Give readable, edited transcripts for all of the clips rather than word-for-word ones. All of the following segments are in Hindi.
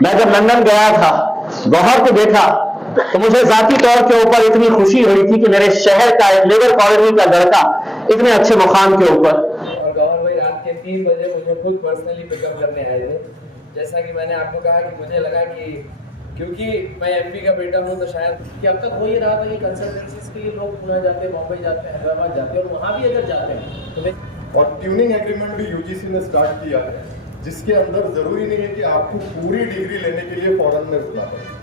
मैं जब लंदन गया था, गौहर को देखा, तो मुझे जाती तौर के ऊपर इतनी खुशी हुई थी कि मेरे शहर का एक लेबर कॉलोनी का लड़का इतने अच्छे मुकाम के ऊपर। और गौहर भाई रात के 3 बजे मुझे खुद पर्सनली पिकअप करने आए थे। जैसा कि मैंने आपको कहा कि मुझे लगा कि क्योंकि मैं एमपी का बेटा हूँ, तो शायद कि अब तक हो ही रहा था कि कंसल्टेंसीज के लिए लोग पुणे जाते हैं, बॉम्बे जाते हैं, हैदराबाद जाते हैं, और वहाँ भी अगर जाते हैं तो और ट्यूनिंग एग्रीमेंट भी यूजीसी ने स्टार्ट किया है, जिसके अंदर जरूरी नहीं है कि आपको पूरी डिग्री लेने के लिए फॉरेन में रुकना पड़े।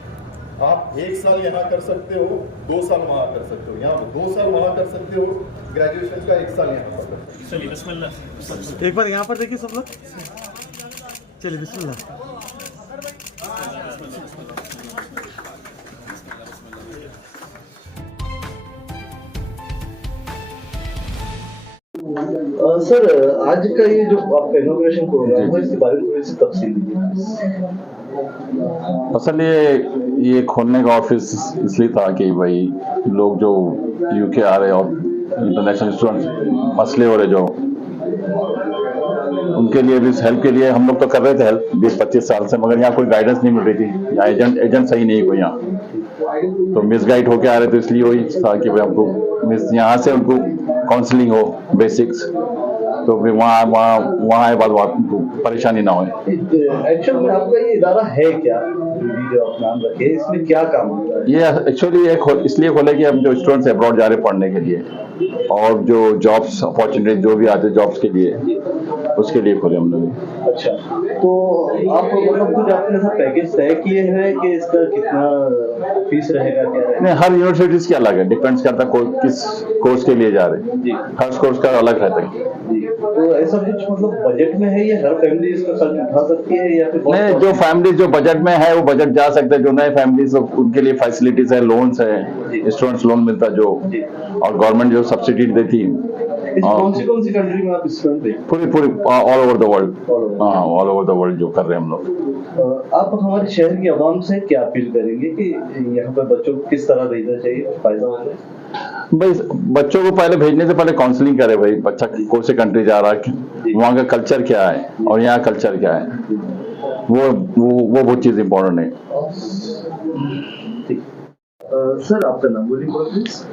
आप 1 साल यहाँ कर सकते हो, 2 साल वहाँ कर सकते हो, यहाँ 2 साल वहाँ कर सकते हो, ग्रेजुएशन का 1 साल यहाँ कर सकते हो। चलिए बिस्मिल्लाह। एक बार यहाँ पर देखिए सब लोग, चलिए बिस्मिल्लाह। सर, आज का ये जो आपका इनॉग्रेशन प्रोग्राम है, इसके बारे में थोड़ी सी तफसील दीजिए। असल ये खोलने का ऑफिस इसलिए था कि भाई लोग जो यूके आ रहे और इंटरनेशनल स्टूडेंट्स मसले हो रहे जो, उनके लिए भी हेल्प के लिए हम लोग तो कर रहे थे हेल्प 20-25 साल से, मगर यहाँ कोई गाइडेंस नहीं मिल रही थी, यहाँ एजेंट सही नहीं कोई यहाँ, तो मिसगाइड होके आ रहे थे। इसलिए वही था कि भाई हमको यहाँ से उनको काउंसलिंग हो बेसिक्स, तो फिर वहाँ आए बाद उनको परेशानी ना हो। एक्चुअल में आपका ये इदारा है क्या, जो आप नाम रखे, इसमें क्या काम होता है? ये एक्चुअली इसलिए खोले कि हम जो स्टूडेंट्स अब्रॉड जा रहे पढ़ने के लिए, और जो जॉब्स अपॉर्चुनिटी जो भी आते जॉब्स के लिए, उसके लिए खोले हम लोग। अच्छा, तो आप मतलब कुछ आपने सब पैकेज तय किए हैं कि इसका कितना फीस रहेगा, क्या रहेगा? नहीं, हर यूनिवर्सिटीज की अलग है, डिपेंड्स करता है किस कोर्स के लिए जा रहे हैं। जी, हर कोर्स का अलग रहता है। जी, तो ऐसा कुछ मतलब बजट में है, या हर फैमिली इसका खर्च उठा सकती है, या फिर नहीं, जो फैमिली जो बजट में है वो बजट जा सकते हैं, जो नए फैमिलीज उनके लिए फैसिलिटीज है, लोन्स है, स्टूडेंट्स लोन मिलता है जो, और गवर्नमेंट जो सब्सिडी देती है। कौन सी कंट्री में आप स्टूडेंट थे? पूरी ऑल ओवर द वर्ल्ड, हाँ ऑल ओवर द वर्ल्ड जो कर रहे हैं हम लोग। आप हमारे शहर की आवाम से क्या अपील करेंगे कि यहाँ पर बच्चों को किस तरह भेजना चाहिए, फायदा होगा? भाई बच्चों को पहले भेजने से पहले काउंसलिंग करे, भाई बच्चा कौन से कंट्री जा रहा है, वहाँ का कल्चर क्या है और यहाँ कल्चर क्या है, वो बहुत चीज इम्पोर्टेंट है। सर, आपका नाम बोलिए प्लीज।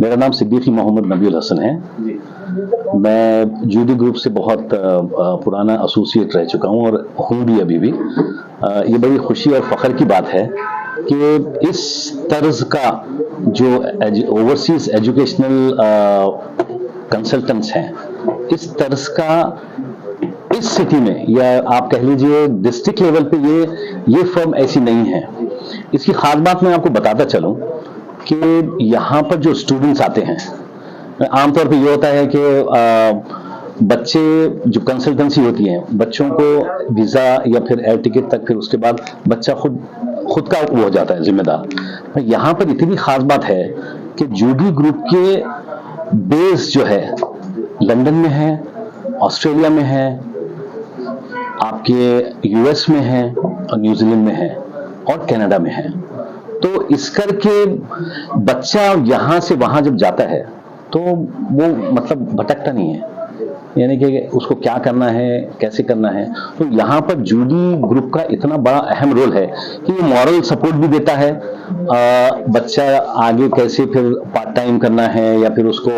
मेरा नाम सिद्दीकी मोहम्मद नबील हसन है। मैं जूडी ग्रुप से बहुत पुराना एसोसिएट रह चुका हूँ और हूँ भी अभी भी। ये बड़ी खुशी और फख्र की बात है कि इस तर्ज का जो ओवरसीज एजुकेशनल कंसल्टेंट्स हैं, इस तर्ज का इस सिटी में, या आप कह लीजिए डिस्ट्रिक्ट लेवल पे, ये फर्म ऐसी नहीं है। इसकी खास बात मैं आपको बताता चलूं कि यहाँ पर जो स्टूडेंट्स आते हैं, आमतौर पे ये होता है कि बच्चे जो कंसल्टेंसी होती है, बच्चों को वीज़ा या फिर एयर टिकट तक, फिर उसके बाद बच्चा खुद का वो हो जाता है जिम्मेदार। यहाँ पर इतनी खास बात है कि जूडी ग्रुप के बेस जो है लंदन में है, ऑस्ट्रेलिया में है, आपके यूएस में है, और न्यूजीलैंड में है, और कनाडा में है। तो इस करके बच्चा यहाँ से वहाँ जब जाता है तो वो मतलब भटकता नहीं है, यानी कि उसको क्या करना है, कैसे करना है। तो यहाँ पर जूडी ग्रुप का इतना बड़ा अहम रोल है कि वो मॉरल सपोर्ट भी देता है, बच्चा आगे कैसे फिर पार्ट टाइम करना है या फिर उसको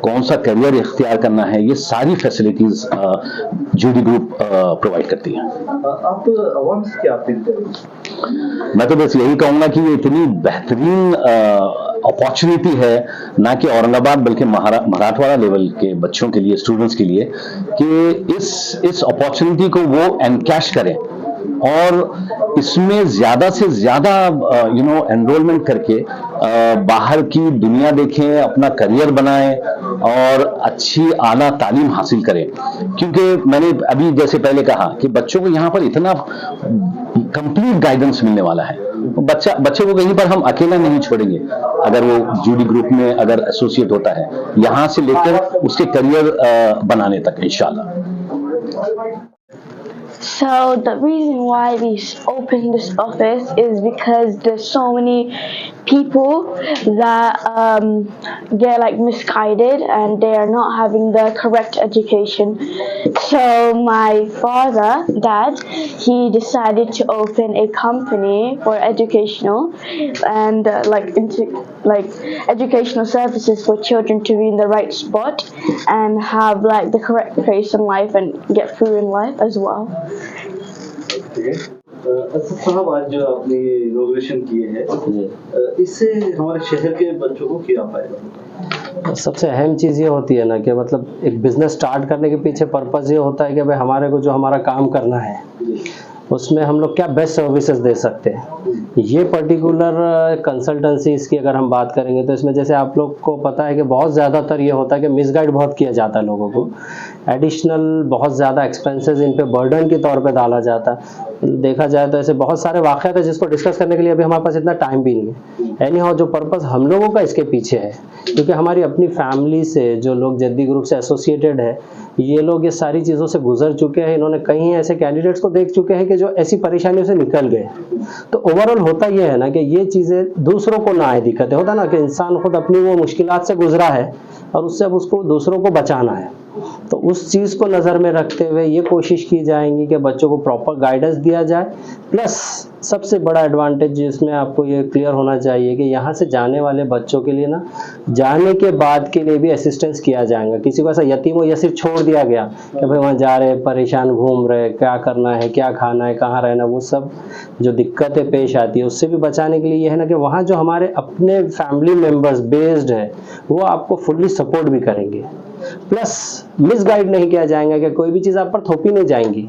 कौन सा करियर इख्तियार करना है, ये सारी फैसिलिटीज जूडी ग्रुप प्रोवाइड करती है। आप आवाम से क्या अपील करेंगे? मैं तो बस यही कहूँगा कि ये इतनी बेहतरीन अपॉर्चुनिटी है, ना कि औरंगाबाद बल्कि मराठवाड़ा लेवल के बच्चों के लिए, स्टूडेंट्स के लिए, कि इस अपॉर्चुनिटी को वो एनकैश करें और इसमें ज्यादा से ज्यादा एनरोलमेंट करके बाहर की दुनिया देखें, अपना करियर बनाएं और अच्छी आला तालीम हासिल करें। क्योंकि मैंने अभी जैसे पहले कहा कि बच्चों को यहाँ पर इतना कंप्लीट गाइडेंस मिलने वाला है, बच्चे को कहीं पर हम अकेला नहीं छोड़ेंगे अगर वो जूडी ग्रुप में अगर एसोसिएट होता है, यहाँ से लेकर उसके करियर बनाने तक इंशाल्लाह। So the reason why we opened this office is because there's so many people that get like misguided and they are not having the correct education. So my dad, he decided to open a company for educational and educational services for children to be in the right spot and have like the correct pace in life and get through in life as well. Asad साहब, आज जो आपने ये इनोग्रेशन किए हैं, इससे हमारे शहर के बच्चों को क्या फायदा? सबसे अहम चीज़ ये होती है ना कि मतलब एक बिज़नेस स्टार्ट करने के पीछे पर्पज़ ये होता है कि भाई हमारे को जो हमारा काम करना है उसमें हम लोग क्या बेस्ट सर्विसेज दे सकते हैं। ये पर्टिकुलर कंसल्टेंसी इसकी अगर हम बात करेंगे तो इसमें जैसे आप लोग को पता है कि बहुत ज़्यादातर ये होता है कि मिसगाइड बहुत किया जाता है लोगों को, एडिशनल बहुत ज़्यादा एक्सपेंसेस इन पे बर्डन के तौर पे डाला जाता है। देखा जाए तो ऐसे बहुत सारे वाक़यात है जिसको डिस्कस करने के लिए अभी हमारे पास इतना टाइम भी नहीं है। एनी हाउ जो पर्पज़ हम लोगों का इसके पीछे है, क्योंकि हमारी अपनी फैमिली से जो लोग जद्दी ग्रुप से एसोसिएटेड है, ये लोग ये सारी चीज़ों से गुजर चुके हैं। इन्होंने कई ऐसे कैंडिडेट्स को देख चुके हैं कि जो ऐसी परेशानियों से निकल गए। तो ओवरऑल होता ये है ना कि ये चीज़ें दूसरों को ना आए दिक्कतें, होता ना कि इंसान खुद अपनी वो मुश्किलात से गुजरा है और उससे अब उसको दूसरों को बचाना है। तो उस चीज़ को नज़र में रखते हुए ये कोशिश की जाएंगी कि बच्चों को प्रॉपर गाइडेंस दिया जाए। प्लस सबसे बड़ा एडवांटेज जिसमें आपको ये क्लियर होना चाहिए कि यहाँ से जाने वाले बच्चों के लिए ना जाने के बाद के लिए भी असिस्टेंस किया जाएगा। किसी को ऐसा यतीम हो या सिर्फ छोड़ दिया गया कि भाई वहाँ जा रहे परेशान घूम रहे, क्या करना है, क्या खाना है, कहाँ रहना, वो सब जो दिक्कतें पेश आती है उससे भी बचाने के लिए ये है ना कि वहाँ जो हमारे अपने फैमिली मेम्बर्स बेस्ड है वो आपको फुल्ली सपोर्ट भी करेंगे। प्लस मिसगाइड नहीं किया जाएगा कि कोई भी चीज़ आप पर थोपी नहीं जाएंगी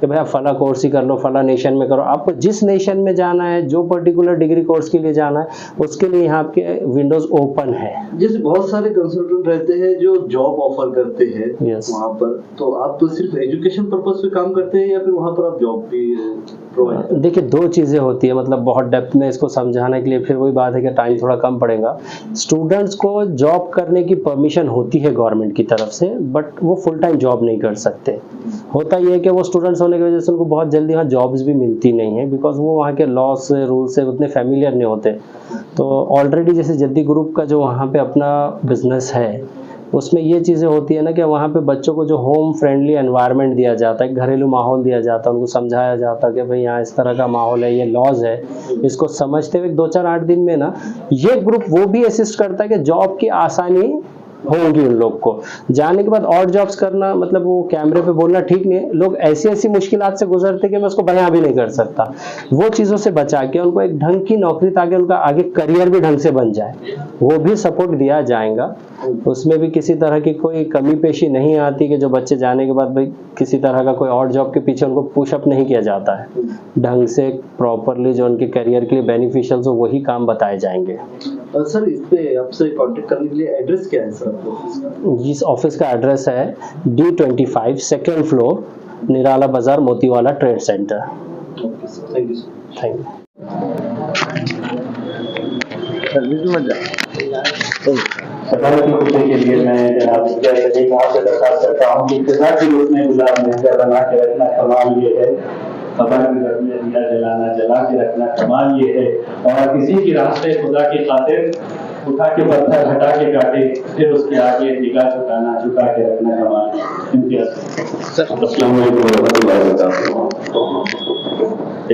कि भाई आप फला कोर्स ही कर लो, फला नेशन में करो। आपको जिस नेशन में जाना है, जो पर्टिकुलर डिग्री कोर्स के लिए जाना है, उसके लिए यहाँ आपके विंडोज ओपन है। जैसे बहुत सारे कंसल्टेंट रहते हैं जो जॉब ऑफर करते हैं वहाँ पर, तो आप तो सिर्फ एजुकेशन पर्पस पे काम करते हैं या फिर वहाँ पर आप जॉब भी प्रोवाइड? देखिए, दो चीज़ें होती है, मतलब बहुत डेप्थ में इसको समझाने के लिए फिर वही बात है कि टाइम थोड़ा कम पड़ेगा। स्टूडेंट्स को जॉब करने की परमिशन होती है गवर्नमेंट की तरफ से, बट वो फुल टाइम जॉब नहीं कर सकते। होता ये है कि वो स्टूडेंट्स होने की वजह से उनको बहुत जल्दी वहाँ जॉब्स भी मिलती नहीं है, बिकॉज वो वहाँ के लॉ से, रूल से उतने फेमिलियर नहीं होते। तो ऑलरेडी जैसे जद्दी ग्रुप का जो वहाँ पे अपना बिजनेस है उसमें ये चीज़ें होती है ना कि वहाँ पे बच्चों को जो होम फ्रेंडली एनवायरनमेंट दिया जाता है, घरेलू माहौल दिया जाता है, उनको समझाया जाता है कि भाई यहाँ इस तरह का माहौल है, ये लॉज है, इसको समझते हुए 2-4-8 दिन में ना ये ग्रुप वो भी असिस्ट करता है कि जॉब की आसानी होंगी उन लोग को। जाने के बाद और जॉब्स करना, मतलब वो कैमरे पे बोलना ठीक नहीं है, लोग ऐसी ऐसी मुश्किलात से गुजरते कि मैं उसको बयां भी नहीं कर सकता। वो चीज़ों से बचा के उनको एक ढंग की नौकरी, ताकि उनका आगे करियर भी ढंग से बन जाए, वो भी सपोर्ट दिया जाएगा। उसमें भी किसी तरह की कोई कमी पेशी नहीं आती कि जो बच्चे जाने के बाद भाई किसी तरह का कोई और जॉब के पीछे उनको पुशअप नहीं किया जाता है। ढंग से प्रॉपरली जो उनके करियर के लिए बेनिफिशियल हो वही काम बताए जाएंगे। सर, इस पे आपसे कांटेक्ट करने के लिए एड्रेस क्या है सर? इस ऑफिस का एड्रेस है D25 सेकेंड फ्लोर, निराला बाजार, Motiwala trade centre. Thank you sir. Thank you. सफलता की खुशी के लिए मैं जनाब शरीफ आपसे दरखास्त करता हूँ कि इत्तेफाक के रूप में गुलाब महंगा बना के रखना कमाल ये है, खबर के घर में दिया जलाना, जला के रखना कमाल ये है, और किसी की रास्ते खुदा की खातिर उठा के पत्थर हटा के काटे, फिर उसके आगे निगाह झुकाना, झुका के रखना कमाल। अस्सलाम वालेकुम रहमतुल्लाहि व बरकातहू।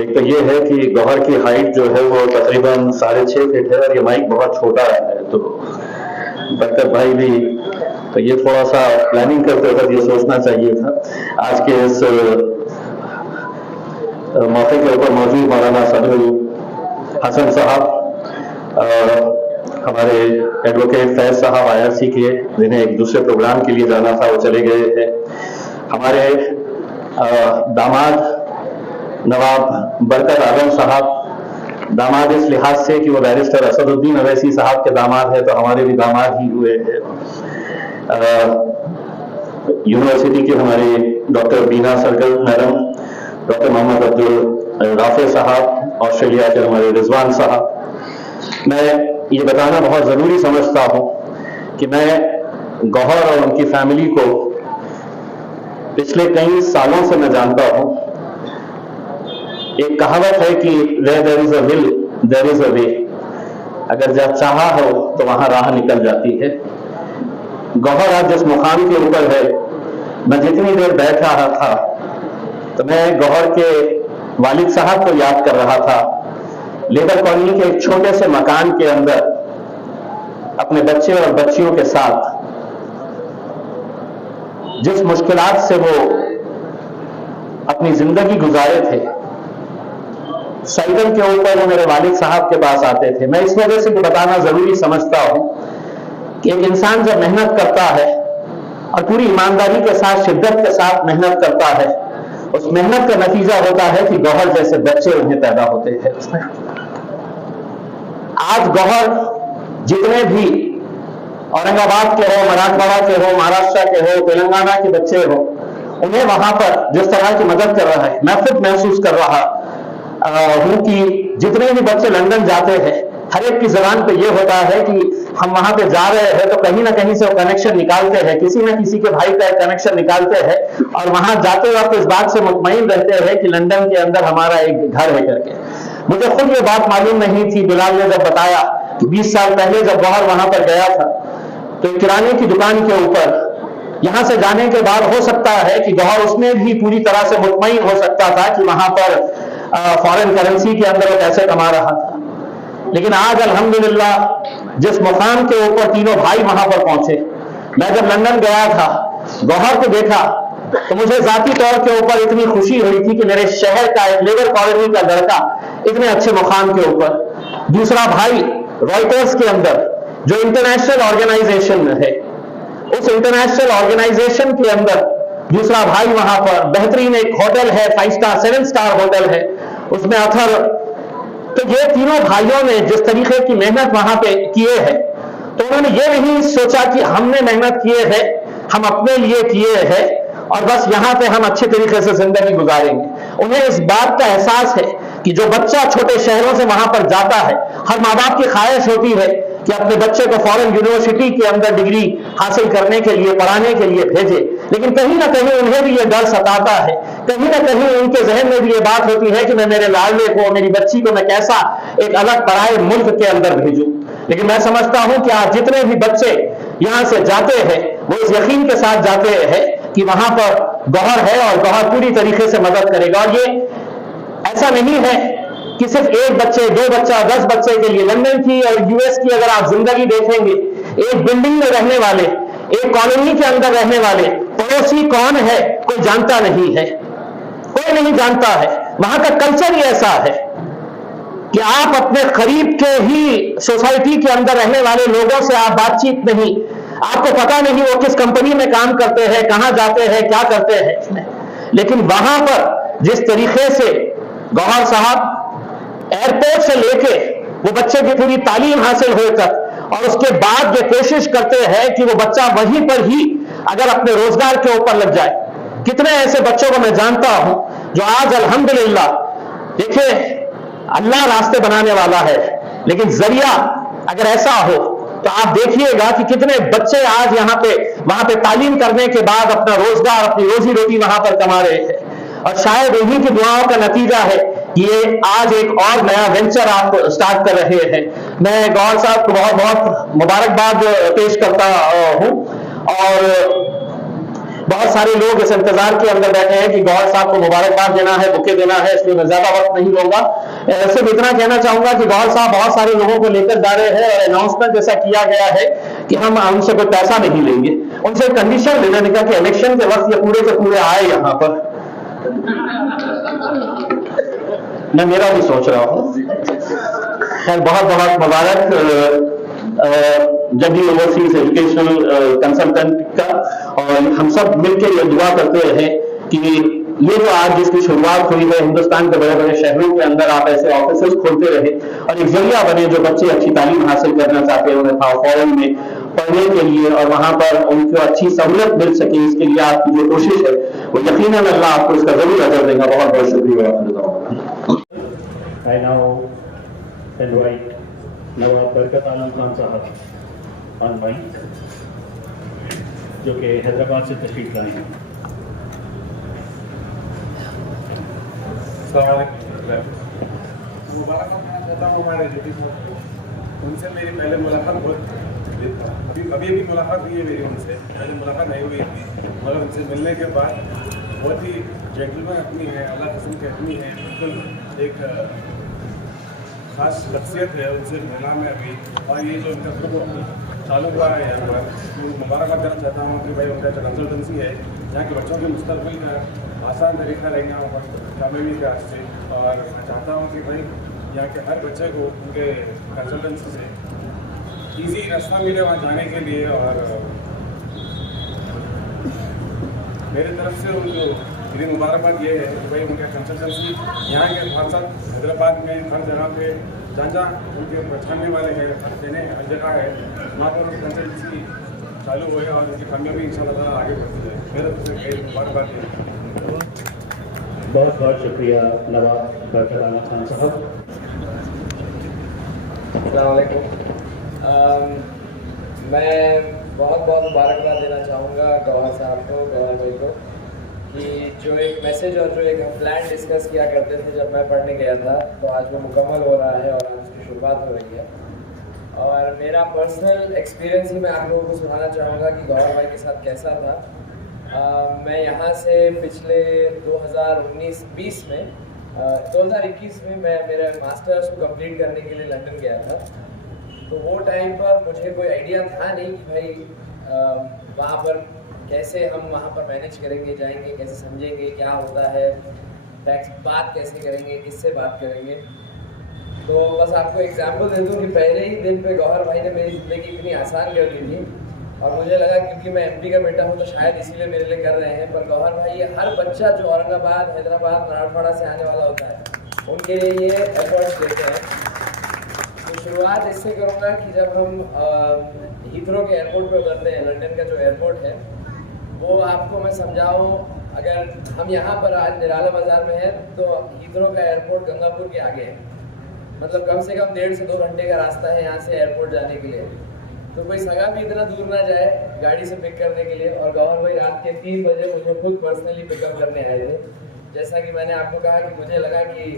एक तो ये है कि गौहर की हाइट जो है वो तकरीबन 6.5 फीट है और ये माइक बहुत छोटा है, तो बरकत भाई भी, तो ये थोड़ा सा प्लानिंग करते वक्त ये सोचना चाहिए था। आज के इस मौके के ऊपर मौजूद मौलाना सदरुल हसन साहब, हमारे एडवोकेट फैज साहब IRC के, जिन्हें एक दूसरे प्रोग्राम के लिए जाना था, वो चले गए थे। हमारे दामाद नवाब बरकत आलम साहब, दामाद इस लिहाज से कि वो बैरिस्टर असदुद्दीन अवैसी साहब के दामाद है, तो हमारे भी दामाद ही हुए हैं। यूनिवर्सिटी के हमारे डॉक्टर बीना सर्कल madam, doctor Mohammad Abdul Rafe Sahab, Australia के हमारे रिजवान साहब। मैं ये बताना बहुत ज़रूरी समझता हूँ कि मैं गौहर और उनकी फैमिली को पिछले कई सालों से मैं जानता हूँ एक कहावत है कि where there is a will, there is a way। अगर जब चाहा हो तो वहां राह निकल जाती है। गौहर आज जिस मुकाम के ऊपर है, मैं जितनी देर बैठ रहा था तो मैं गौहर के वालिद साहब को याद कर रहा था। लेबर कॉलोनी के एक छोटे से मकान के अंदर अपने बच्चे और बच्चियों के साथ जिस मुश्किलात से वो अपनी जिंदगी गुजारे थे, साइकिल के ऊपर वो मेरे वालिद साहब के पास आते थे। मैं इस वजह से बताना जरूरी समझता हूं कि एक इंसान जब मेहनत करता है और पूरी ईमानदारी के साथ, शिद्दत के साथ मेहनत करता है, उस मेहनत का नतीजा होता है कि गौहर जैसे बच्चे उन्हें पैदा होते हैं। आज गौहर जितने भी औरंगाबाद के हो, मराठवाड़ा के हो, महाराष्ट्र के हो, तेलंगाना के बच्चे हो, उन्हें वहां पर जिस तरह की मदद कर रहा है, मैं खुद महसूस कर रहा हूं कि जितने भी बच्चे लंदन जाते हैं, हर एक की जबान पे ये होता है कि हम वहां पे जा रहे हैं तो कहीं ना कहीं से वो कनेक्शन निकालते हैं, किसी न किसी के भाई का एक कनेक्शन निकालते हैं और वहां जाते वक्त इस बात से मुतमईन रहते हैं कि लंदन के अंदर हमारा एक घर है करके। मुझे खुद ये बात मालूम नहीं थी। बिलाल ने जब बताया कि 20 साल पहले जब गौहर वहां पर गया था तो किराने की दुकान के ऊपर यहां से जाने के बाद हो सकता है कि गौहर उसमें भी पूरी तरह से मुतमईन हो सकता था कि वहां पर फॉरेन करेंसी के अंदर वो पैसे कमा रहा था। लेकिन आज अल्हम्दुलिल्लाह जिस मुकाम के ऊपर तीनों भाई वहां पर पहुंचे, मैं जब लंदन गया था, गौहर को देखा तो मुझे जाती तौर के ऊपर इतनी खुशी हुई थी कि मेरे शहर का एक लेबर कॉलोनी का लड़का इतने अच्छे मुकाम के ऊपर। दूसरा भाई रॉयटर्स के अंदर जो इंटरनेशनल ऑर्गेनाइजेशन है, उस इंटरनेशनल ऑर्गेनाइजेशन के अंदर दूसरा भाई वहां पर बेहतरीन एक होटल है, 5 स्टार 7 स्टार होटल है, उसमें अथर। तो ये तीनों भाइयों ने जिस तरीके की मेहनत वहां पे किए हैं, तो उन्होंने ये नहीं सोचा कि हमने मेहनत किए है, हम अपने लिए किए हैं और बस यहां पे हम अच्छे तरीके से जिंदगी गुजारेंगे। उन्हें इस बात का एहसास है कि जो बच्चा छोटे शहरों से वहां पर जाता है, हर माँ बाप की ख्वाहिश होती है कि अपने बच्चे को फॉरेन यूनिवर्सिटी के अंदर डिग्री हासिल करने के लिए, पढ़ाने के लिए भेजे। लेकिन कहीं ना कहीं उन्हें भी ये डर सताता है, कहीं ना कहीं उनके जहन में भी ये बात होती है कि मैं मेरे लाडले को, मेरी बच्ची को मैं कैसा एक अलग पराए मुल्क के अंदर भेजूं। लेकिन मैं समझता हूं कि आज जितने भी बच्चे यहां से जाते हैं वो इस यकीन के साथ जाते हैं कि वहां पर गौहर है और गौहर पूरी तरीके से मदद करेगा। और ये ऐसा नहीं है कि सिर्फ एक बच्चे, 2 बच्चा, 10 बच्चे के लिए। लंदन की और यूएस की अगर आप जिंदगी देखेंगे, एक बिल्डिंग में रहने वाले, एक कॉलोनी के अंदर रहने वाले पड़ोसी कौन है कोई जानता नहीं है, कोई नहीं जानता है। वहां का कल्चर ही ऐसा है कि आप अपने करीब के ही सोसाइटी के अंदर रहने वाले लोगों से आप बातचीत नहीं, आपको पता नहीं वो किस कंपनी में काम करते हैं, कहां जाते हैं, क्या करते हैं। लेकिन वहां पर जिस तरीके से गौहर साहब एयरपोर्ट से लेके वो बच्चे की पूरी तालीम हासिल हो तक और उसके बाद ये कोशिश करते हैं कि वो बच्चा वहीं पर ही अगर अपने रोजगार के ऊपर लग जाए। कितने ऐसे बच्चों को मैं जानता हूं जो आज अल्हम्दुलिल्लाह, देखिए अल्लाह रास्ते बनाने वाला है, लेकिन जरिया अगर ऐसा हो तो आप देखिएगा कि कितने बच्चे आज यहाँ पे वहां पे तालीम करने के बाद अपना रोजगार, अपनी रोजी रोटी वहां पर कमा रहे हैं। और शायद इन्हीं की दुआओं का नतीजा है कि ये आज एक और नया वेंचर आप स्टार्ट कर रहे हैं। मैं गौहर साहब को बहुत बहुत मुबारकबाद पेश करता हूं और बहुत सारे लोग इस इंतजार के अंदर बैठे हैं कि गौहर साहब को मुबारकबाद देना है, बुके देना है, इसलिए मैं ज्यादा वक्त नहीं लूंगा। सिर्फ इतना कहना चाहूंगा कि गौहर साहब बहुत सारे लोगों को लेकर जा रहे हैं और अनाउंसमेंट जैसा किया गया है कि हम उनसे कोई पैसा नहीं लेंगे। उनसे कंडीशन लेना निकला कि इलेक्शन के वक्त ये पूरे के पूरे आए यहाँ पर। मैं मेरा भी सोच रहा हूँ। खैर बहुत बहुत मुबारक जबी ओवरसीज एजुकेशनल कंसल्टेंट का, और हम सब मिलकर ये दुआ करते हैं कि ये जो आज जिसकी शुरुआत हुई है, हिंदुस्तान के बड़े बड़े शहरों के अंदर आप ऐसे ऑफिस खोलते रहे और एक जरिया बने जो बच्चे अच्छी तालीम हासिल करना चाहते हैं उन्हें फॉरेन में पढ़ने के लिए और वहां पर उनको अच्छी सहूलत मिल सके, इसके लिए आपकी जो कोशिश है वो यकीनन अल्लाह आपको इसका जरूर अजर देगा। बहुत बहुत शुक्रिया। I now invite नवाब बरकत आलम खान साहब ऑन माइक, जो कि हैदराबाद से तशरीफ लाए हैं। मुबारकबाद देना चाहता हूँ हमारे एजुकेशन को। उनसे मेरी पहले मुलाकात अभी मुलाकात हुई है मेरी उनसे, पहले मुलाकात नहीं हुई थी, मगर उनसे मिलने के बाद बहुत ही जेंटलमैन आदमी है, अल्लाह किस्म के आदमी है, बिल्कुल एक खास शख्सियत है, उनसे मिला मैं अभी। और ये जो उनका ग्रुप चालू हुआ है यहाँ पर, तो मुबारकबाद देना चाहता हूँ कि भाई उनका जो कंसल्टेंसी है यहाँ के बच्चों के मुस्तकबिल का आसान तरीका रहेगा और कामयाबी के रास्ते। और मैं चाहता हूँ कि भाई यहाँ के हर बच्चे को उनके कंसल्टेंसी से ईजी रास्ता मिले वहाँ जाने के लिए। और मेरी तरफ से उनको मेरी मुबारकबाद ये है कि भाई उनका कंसल्टेंसी यहाँ के साथ साथ हैदराबाद में हर जगह पे जहाँ उनके पहचानने वाले हैं, हर जगह है, वहाँ पर उनकी कंसल्टेंसी चालू हुए और उनकी कामयाबी इंशाल्लाह आगे बढ़ती है। मेरे तरफ से मुबारकबाद ये है। बहुत बहुत शुक्रिया नवाब बरकत आलम खान साहब। अस्सलामुअलैकुम। मैं बहुत बहुत मुबारकबाद देना चाहूँगा गौहर साहब को, गौहर भाई को, कि जो एक मैसेज और जो एक हम प्लान डिस्कस किया करते थे जब मैं पढ़ने गया था, तो आज वो मुकम्मल हो रहा है और आज उसकी शुरुआत हो रही है। और मेरा पर्सनल एक्सपीरियंस ही मैं आप लोगों को सुनाना चाहूँगा कि गौहर भाई के साथ कैसा था। मैं यहाँ से पिछले 2019-20 में 2021 में मैं मेरे मास्टर्स को कंप्लीट करने के लिए लंदन गया था। तो वो टाइम पर मुझे कोई आइडिया था नहीं कि भाई वहाँ पर कैसे हम वहाँ पर मैनेज करेंगे, जाएंगे कैसे, समझेंगे क्या होता है, टैक्स बात कैसे करेंगे, किससे बात करेंगे। तो बस आपको एग्जांपल दे दूँ कि पहले ही दिन पे गौहर भाई ने मेरी ज़िंदगी इतनी आसान कर दी थी और मुझे लगा क्योंकि मैं एमपी का बेटा हूँ तो शायद इसीलिए मेरे लिए कर रहे हैं, पर गौहर भाई ये हर बच्चा जो औरंगाबाद, हैदराबाद, मराठवाड़ा से आने वाला होता है उनके लिए ये एफर्ट्स लेते हैं। तो शुरुआत इससे करूँगा कि जब हम हीथ्रो के एयरपोर्ट पे उतरते हैं, लंदन का जो एयरपोर्ट है वो आपको मैं समझाऊँ, अगर हम यहाँ पर आज निराला बाज़ार में हैं तो हीथ्रो का एयरपोर्ट गंगापुर के आगे है, मतलब कम से कम 1.5 से 2 घंटे का रास्ता है यहाँ से एयरपोर्ट जाने के लिए। तो कोई सगा भी इतना दूर ना जाए गाड़ी से पिक करने के लिए। और गौहर भाई रात के 3 बजे मुझे खुद पर्सनली पिकअप करने आए थे। जैसा कि मैंने आपको कहा कि मुझे लगा कि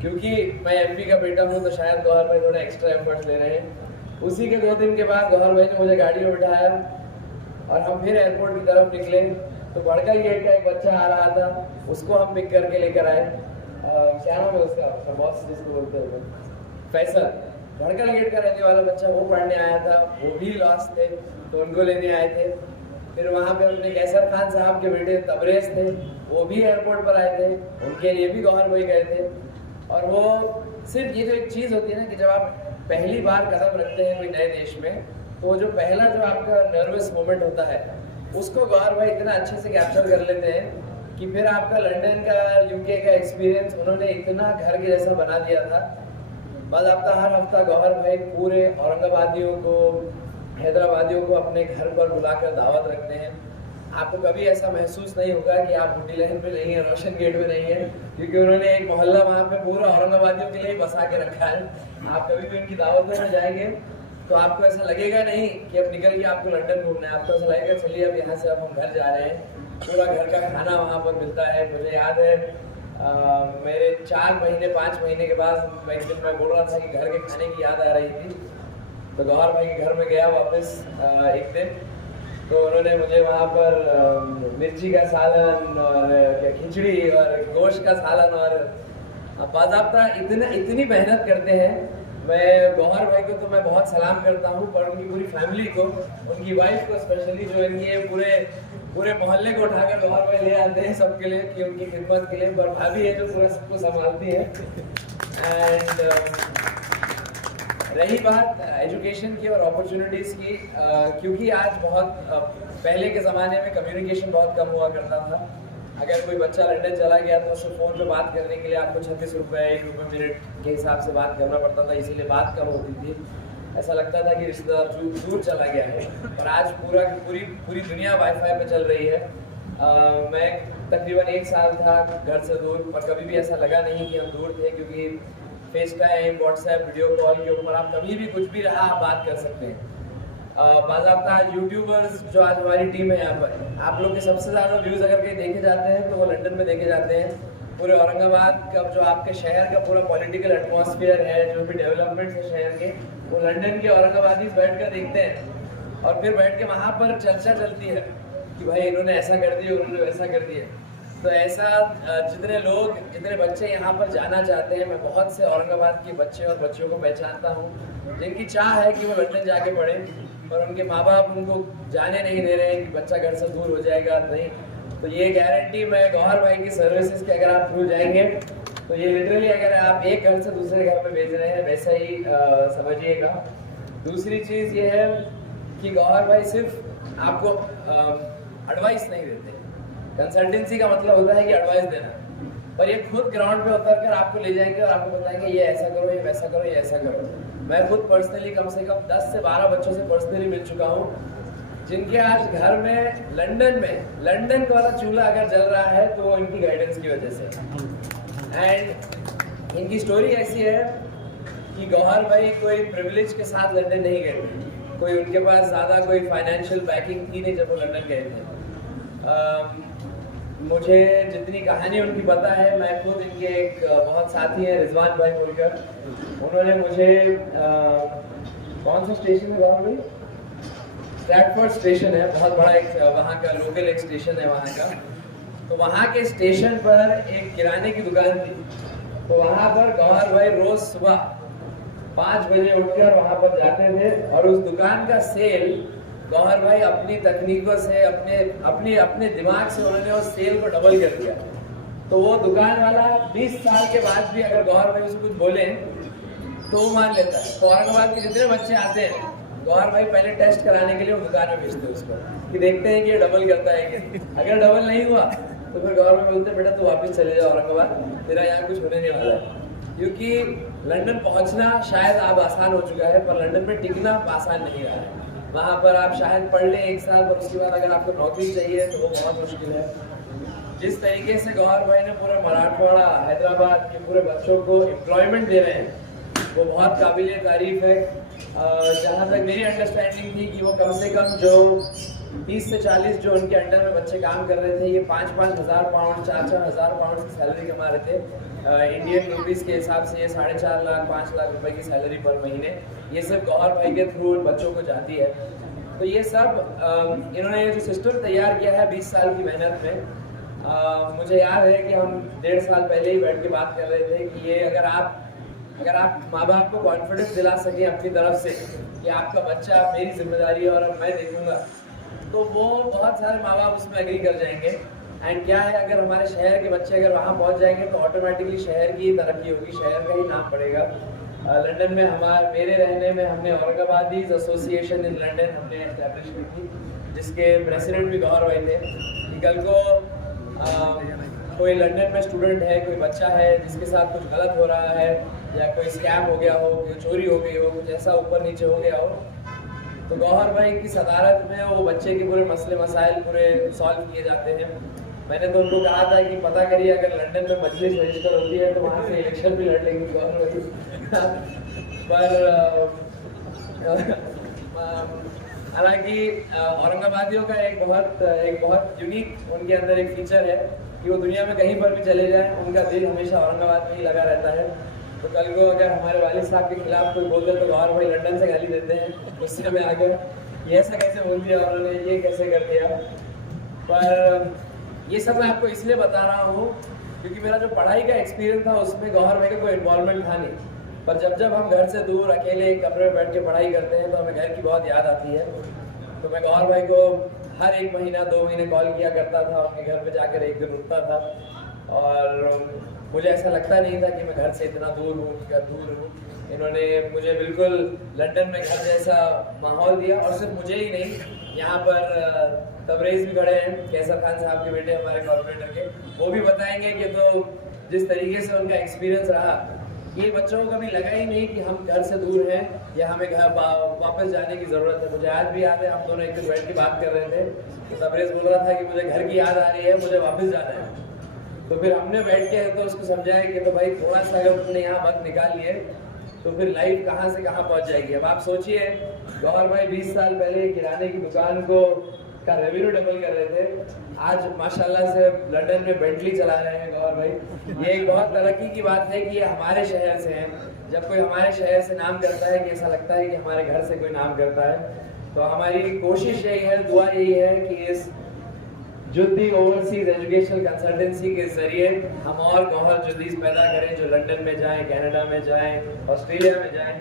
क्योंकि मैं एमपी का बेटा हूँ तो शायद गौहर भाई थोड़ा एक्स्ट्रा एफर्ट्स ले रहे हैं। उसी के 2 दिन के बाद गौहर भाई ने मुझे गाड़ी में बिठाया और हम फिर एयरपोर्ट की तरफ निकले। तो बड़का गेट का एक बच्चा आ रहा था, उसको हम पिक करके लेकर आए। क्या नाम है उसका बॉस जिसको बोलते हैं, फैसल। भड़कल गेट का रहने वाला बच्चा, वो पढ़ने आया था, वो भी लॉस्ट थे तो उनको लेने आए थे। फिर वहाँ पे अपने कैसर खान साहब के बेटे तबरेज थे, वो भी एयरपोर्ट पर आए थे, उनके लिए भी गौहर भाई गए थे। और वो सिर्फ ये जो एक चीज़ होती है ना कि जब आप पहली बार कदम रखते हैं कोई नए देश में, तो जो पहला जो आपका नर्वस मोमेंट होता है उसको गौहर भाई इतना अच्छे से कैप्चर कर लेते हैं कि फिर आपका लंदन का, यूके का एक्सपीरियंस उन्होंने इतना घर के जैसा बना दिया था। बस आपका हर हफ्ता गौहर भाई पूरे औरंगाबादियों को, हैदराबादियों को अपने घर पर बुलाकर दावत रखते हैं। आपको कभी ऐसा महसूस नहीं होगा कि आप बुड्डी लहन पे नहीं है, रोशन गेट पे नहीं है, क्योंकि उन्होंने एक मोहल्ला वहाँ पे पूरा औरंगाबादियों के लिए बसा के रखा है। आप कभी भी उनकी दावतों में जाएंगे तो आपको ऐसा लगेगा नहीं कि अब निकल के आपको लंदन घूमना है, आपको ऐसा लगेगा चलिए अब यहाँ से अब हम घर जा रहे हैं। पूरा घर का खाना वहाँ पर मिलता है। मुझे याद है मेरे 4 महीने 5 महीने के बाद मैं एक दिन मैं बोल रहा था कि घर के खाने की याद आ रही थी, तो गौहर भाई के घर में गया वापस एक दिन, तो उन्होंने मुझे वहाँ पर मिर्ची का सालन और खिचड़ी और गोश्त का सालन और बाज़ाब्ता इतनी मेहनत करते हैं। मैं गौहर भाई को तो मैं बहुत सलाम करता हूँ, पर उनकी पूरी फैमिली को, उनकी वाइफ को स्पेशली, जो इनके पूरे मोहल्ले को उठाकर गौहर भाई ले आते हैं सबके लिए कि उनकी खिदमत के लिए, पर भाभी है जो पूरा सबको संभालती है। एंड रही बात एजुकेशन की और अपॉर्चुनिटीज़ की, क्योंकि आज बहुत पहले के ज़माने में कम्युनिकेशन बहुत कम हुआ करता था। अगर कोई बच्चा लंदन चला गया तो उससे फ़ोन पे बात करने के लिए आपको 36 रुपये 1 रुपये मिनट के हिसाब से बात करना पड़ता था, इसीलिए बात कम होती थी। ऐसा लगता था कि रिश्तेदार दूर चला गया है। और आज पूरी दुनिया वाईफाई पे चल रही है। मैं तकरीबन 1 साल था घर से दूर, पर कभी भी ऐसा लगा नहीं कि हम दूर थे, क्योंकि face time, WhatsApp, video call के ऊपर आप कभी भी कुछ भी रहा आप बात कर सकते हैं। बाज़ाब्ता यूट्यूबर्स जो आज हमारी टीम है यहाँ पर, आप लोग के सबसे ज़्यादा व्यूज़ अगर कहीं देखे जाते हैं तो वो लंदन में देखे जाते हैं। पूरे औरंगाबाद का जो आपके शहर का पूरा पॉलिटिकल एटमॉस्फेयर है, जो भी डेवलपमेंट्स है शहर के, वो लंदन के औरंगाबादी बैठ कर देखते हैं और फिर बैठ के वहाँ पर चर्चा चलती है कि भाई इन्होंने ऐसा कर दिया, उन्होंने वैसा कर दिया। तो ऐसा जितने लोग, जितने बच्चे यहाँ पर जाना चाहते हैं, मैं बहुत से औरंगाबाद के बच्चे और बच्चियों को पहचानता हूँ जिनकी चाह है कि वो लंदन जाके पढ़ें और उनके माँ बाप उनको जाने नहीं दे रहे हैं कि बच्चा घर से दूर हो जाएगा। नहीं, तो ये गारंटी मैं गौहर भाई की सर्विसेज के अगर आप थ्रू जाएंगे तो ये लिटरली अगर आप एक घर से दूसरे घर में भेज रहे हैं वैसा ही समझिएगा। दूसरी चीज़ ये है कि गौहर भाई सिर्फ आपको एडवाइस नहीं देते। कंसल्टेंसी का मतलब होता है कि एडवाइस देना, पर ये खुद ग्राउंड पे उतर कर आपको ले जाएंगे और आपको बताएंगे ये ऐसा करो, ये वैसा करो, ये ऐसा करो। मैं खुद पर्सनली कम से कम 10 से 12 बच्चों से पर्सनली मिल चुका हूँ जिनके आज घर में लंदन का वाला चूल्हा अगर जल रहा है तो वो इनकी गाइडेंस की वजह से। एंड इनकी स्टोरी ऐसी है कि गौहर भाई कोई प्रिविलेज के साथ लंदन नहीं गए थे, कोई उनके पास ज़्यादा कोई फाइनेंशियल बैकिंग थी नहीं जब वो लंदन गए थे। मुझे जितनी कहानी उनकी पता है, मैं खुद इनके एक बहुत साथी हैं रिजवान भाई बोलकर, उन्होंने मुझे कौन सा स्टेशन है गौहर भाई? स्ट्रैटफोर्ड स्टेशन है, बहुत बड़ा एक वहाँ का लोकल एक स्टेशन है वहाँ का। तो वहाँ के स्टेशन पर एक किराने की दुकान थी, तो वहाँ पर गौहर भाई रोज सुबह 5 बजे उठकर वहाँ पर जाते थे और उस दुकान का सेल गौहर भाई अपनी तकनीकों से, अपने दिमाग से उन्होंने उस सेल को डबल कर दिया। तो वो दुकान वाला 20 साल के बाद भी अगर गौहर भाई उसे कुछ बोले तो वो मान लेता है। तो औरंगाबाद के जितने बच्चे आते हैं गौहर भाई पहले टेस्ट कराने के लिए वो दुकान में भेजते हैं उसको कि देखते हैं कि ये डबल करता है कि अगर डबल नहीं हुआ तो फिर गौहर भाई बोलते बेटा तू वापस चले जाओ औरंगाबाद, तेरा यहाँ कुछ होने नहीं वाला है। क्योंकि लंदन पहुँचना शायद अब आसान हो चुका है, पर लंदन में टिकना आसान नहीं रहा है। वहाँ पर आप शायद पढ़ लें 1 साल, पर उसके बाद अगर आपको नौकरी चाहिए तो वो बहुत मुश्किल है। जिस तरीके से गौहर भाई ने पूरे मराठवाड़ा, हैदराबाद के पूरे बच्चों को एम्प्लॉयमेंट दे रहे हैं वो बहुत काबिल तारीफ है। जहाँ तक मेरी अंडरस्टैंडिंग थी कि वो कम से कम जो 30 से 40 जो उनके अंडर में बच्चे काम कर रहे थे, ये 5-5 हज़ार पाउंड, 4-4 हज़ार पाउंड की सैलरी कमा रहे थे। इंडियन रुपीज़ के हिसाब से ये 4.5 लाख 5 लाख रुपए की सैलरी पर महीने, ये सब गौहर भाई के थ्रू उन बच्चों को जाती है। तो ये सब इन्होंने जो सिस्टम तैयार किया है 20 साल की मेहनत में, मुझे याद है कि हम 1.5 साल पहले ही बैठ के बात कर रहे थे कि ये अगर आप माँ बाप को कॉन्फिडेंस दिला सकें अपनी तरफ से कि आपका बच्चा मेरी जिम्मेदारी है और अब मैं देखूंगा, तो वो बहुत सारे माँ बाप उसमें एग्री कर जाएंगे। एंड क्या है, अगर हमारे शहर के बच्चे अगर वहाँ पहुँच जाएंगे तो ऑटोमेटिकली शहर की तरक्की होगी, शहर का ही नाम पड़ेगा। लंदन में मेरे रहने में हमने औरंगाबादीज एसोसिएशन इन लंदन हमने एस्टैब्लिश की थी, जिसके प्रेसिडेंट भी गौहर भाई थे। कि कल को कोई लंदन में स्टूडेंट है, कोई बच्चा है जिसके साथ कुछ गलत हो रहा है या कोई स्कैम हो गया हो, कोई चोरी हो गई हो, कुछ ऐसा ऊपर नीचे हो गया हो, तो गौहर भाई की सदारत में वो बच्चे के पूरे मसले मसाइल पूरे सॉल्व किए जाते हैं। मैंने तो उनको कहा था कि पता करिए अगर लंदन में मजलिस रजिस्टर होती है तो वहाँ से इलेक्शन भी लड़ लेंगे गौहर भाई। पर हालांकि औरंगाबादियों का एक बहुत यूनिक उनके अंदर एक फीचर है कि वो दुनिया में कहीं पर भी चले जाएं, उनका दिल हमेशा औरंगाबाद में ही लगा रहता है। तो कल को अगर हमारे वालिद साहब के खिलाफ कोई बोल दे तो गौहर भाई लंदन से गाली देते हैं गुस्से में आकर, ये ऐसा कैसे बोल दिया उन्होंने, ये कैसे कर दिया। पर ये सब मैं आपको इसलिए बता रहा हूँ क्योंकि मेरा जो पढ़ाई का एक्सपीरियंस था उसमें गौहर भाई का कोई इन्वॉल्वमेंट था नहीं। पर जब हम घर से दूर अकेले एक कमरे में बैठ के पढ़ाई करते हैं तो हमें घर की बहुत याद आती है। तो मैं गौहर भाई को हर 1 महीना 2 महीने कॉल किया करता था, उनके घर पे जाकर एक दिन रुकता था और मुझे ऐसा लगता नहीं था कि मैं घर से इतना दूर हूँ। इन्होंने मुझे बिल्कुल लंदन में घर जैसा माहौल दिया और सिर्फ मुझे ही नहीं, यहाँ पर तबरेज़ भी खड़े हैं, कैसर खान साहब के बेटे हमारे कॉर्पोरेटर के, वो भी बताएंगे कि तो जिस तरीके से उनका एक्सपीरियंस रहा, ये बच्चों को कभी लगा ही नहीं कि हम घर से दूर हैं या हमें घर वापस जाने की ज़रूरत है। मुझे आज भी याद है, हम दोनों एक दिन बैठ के बात कर रहे थे तो तबरेज़ बोल रहा था कि मुझे घर की याद आ रही है, मुझे वापस जाना है। तो फिर हमने बैठ के तो उसको समझाया कि तो भाई थोड़ा सा अगर तुमने यहाँ वक्त निकाल लिए तो फिर लाइफ कहाँ से कहाँ पहुँच जाएगी। अब आप सोचिए गौहर भाई 20 साल पहले किराने की दुकान को का रेवेन्यू डबल कर रहे थे, आज माशाल्लाह से लंदन में बेंटली चला रहे हैं गौर भाई। ये एक बहुत तरक्की की बात है कि ये हमारे शहर से हैं। जब कोई हमारे शहर से नाम करता है कि ऐसा लगता है कि हमारे घर से कोई नाम करता है। तो हमारी कोशिश यही है, दुआ यही है कि इस जुद्दी ओवरसीज एजुकेशनल कंसल्टेंसी के जरिए हम और गौहर जुद्दीज पैदा करें जो लंदन में जाएं, कनाडा में जाएं, ऑस्ट्रेलिया में जाएं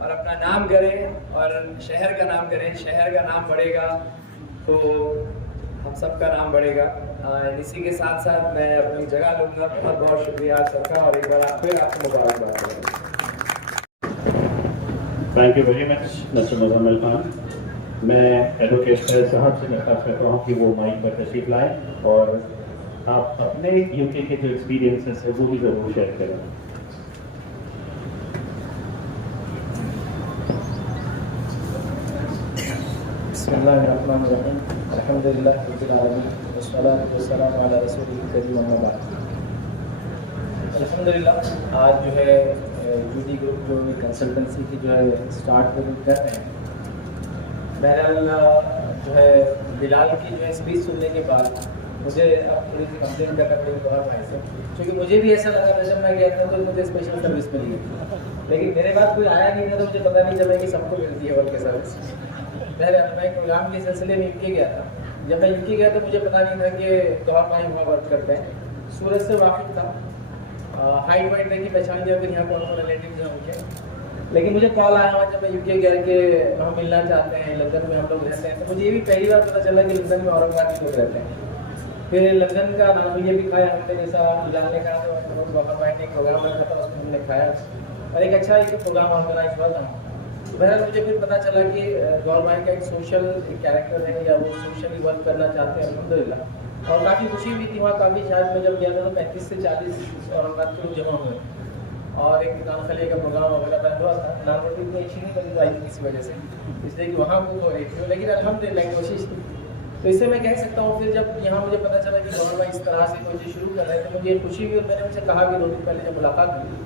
और अपना नाम करें और शहर का नाम करें। शहर का नाम बढ़ेगा तो हम सबका नाम बढ़ेगा। इसी के साथ साथ मैं अपनी जगह लूँगा। बहुत बहुत शुक्रिया आप सबका और एक बार फिर आपको मुबारकबाद। Thank you very much mister Muzammil Khan. मैं एडवोकेट फैज साहब से दरख्वास्त करता हूँ कि वो माइक पर तशरीफ लाएँ और आप अपने यूके के जो एक्सपीरियंसेस है वो भी ज़रूर शेयर करें। बिस्मिल्लाहिर्रहमानिर्रहीम, अल्हम्दुलिल्लाह रब्बिल आलमीन, वस्सलातु वस्सलामु अला रसूलिल करीम, अम्मा बाद। अल्हम्दुलिल्लाह आज जो है यूडी ग्रुप जो कंसल्टेंसी की जो है स्टार्ट कर रहे हैं। बहरहाल जो है बिलाल की जो है स्पीच सुनने के बाद मुझे अब थोड़ी सी कंप्लेन करना पड़ी गौर भाई से, क्योंकि मुझे भी ऐसा लगा था जब मैं गया था तो मुझे स्पेशल सर्विस मिली, लेकिन मेरे बाद कोई आया नहीं था तो मुझे पता नहीं चला कि सबको मिलती है वर्क सर्विस। बहरहाल मैं प्रोग्राम के सिलसिले में यूके गया था। जब मैं यूके गया तो मुझे पता नहीं था कि गौर भाई वहाँ वर्क करते हैं। सूरत से वाकिफ था, हाइट वाइट देखी पहचान लिया फिर यहाँ पर रिलेटिव हैं उनके। लेकिन मुझे कॉल आया हुआ जब मैं यूके गया कि हम मिलना चाहते हैं, लंदन में हम लोग रहते हैं। तो मुझे ये भी पहली बार पता चला कि लंदन में औरंगाबाद के लोग रहते हैं। फिर लंदन का नाम ये भी खाया हमने, जैसा बिलाल ने कहा तो गौहर भाई ने एक प्रोग्राम रखा था उसमें हमने खाया और एक अच्छा एक प्रोग्राम ऑर्गेनाइज हुआ था। बहरहाल मुझे फिर पता चला कि गौहर भाई का एक सोशल कैरेक्टर है या वो सोशली वर्क करना चाहते हैं, अल्हम्दुलिल्लाह। और काफ़ी खुशी हुई थी वहाँ। काफ़ी शायद मैं जब गया था तो 35 से 40 औरंगाबाद के लोग जमा हुए और एक नानखली का प्रोग्राम वगैरह बैन हुआ था। नान रोटी इतनी अच्छी नहीं बनी आई किसी वजह से, इसलिए कि वहाँ वो हो रही थी, लेकिन अल्हम्दुलिल्लाह कोशिश थी। तो इससे मैं कह सकता हूँ फिर जब यहाँ मुझे पता चला कि गौहर भाई इस तरह से कोई चीज़ शुरू कर रहे थे तो मुझे खुशी हुई। और मैंने उनसे कहा भी 2 दिन पहले जब मुलाकात हुई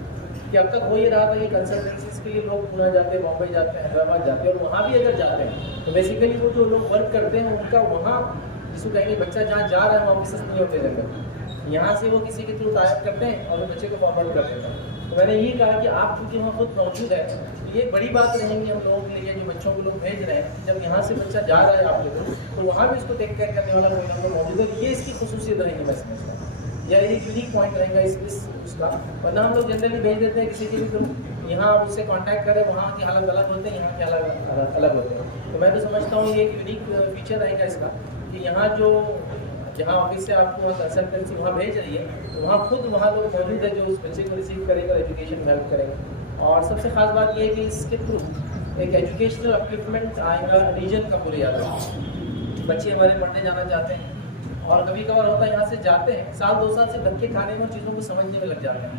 कि अब तक हो ये रहा था कि कंसल्टेंसीज के लिए लोग पुणे जाते हैं, बॉम्बे जाते हैं, हैदराबाद जाते हैं और वहाँ भी अगर जाते हैं तो बेसिकली वो जो लोग वर्क करते हैं उनका वहाँ जिसको कहेंगे बच्चा जहाँ जा रहा है वहाँ ऑफिस नहीं होते जगह, यहाँ से वो किसी के थ्रू टाइप करते हैं और वो बच्चे को फॉरवर्ड कर देते हैं। तो मैंने यही कहा कि आप चूँकि वहाँ खुद मौजूद है तो ये बड़ी बात रहेंगी हम लोगों के लिए जो बच्चों को लोग भेज रहे हैं। जब यहाँ से बच्चा जा रहा है आप लोगों तो वहाँ भी उसको टेक केयर करने वाला कोई ना कोई मौजूद है। ये इसकी खुसूसियत रहेगी, मैं समझता हूँ या एक यूनिक पॉइंट रहेगा इस उसका। वरना हम लोग जनरली भेज देते हैं किसी के भी तो यहाँ उससे कांटेक्ट करें, वहाँ के हालत अलग होते हैं, यहाँ के अलग होते हैं। तो मैं तो समझता हूँ ये एक यूनिक फीचर रहेगा इसका कि यहाँ जो जहाँ ऑफिस से आपको वहाँ कंसल्टेंसी वहाँ भेज रही है तो वहाँ खुद वहाँ लोग मौजूद है जो उस बच्चे को रिसीव करेगा, एजुकेशन में हेल्प करेगा। और सबसे खास बात ये है कि इसके थ्रू एक एजुकेशनल अपलिफ्टमेंट आएगा रीजन का पूरे याद। बच्चे हमारे पढ़ने जाना चाहते हैं और कभी कभार होता है यहाँ से जाते हैं 1-2 साल से धक्के खाने में चीज़ों को समझने में लग जाते हैं।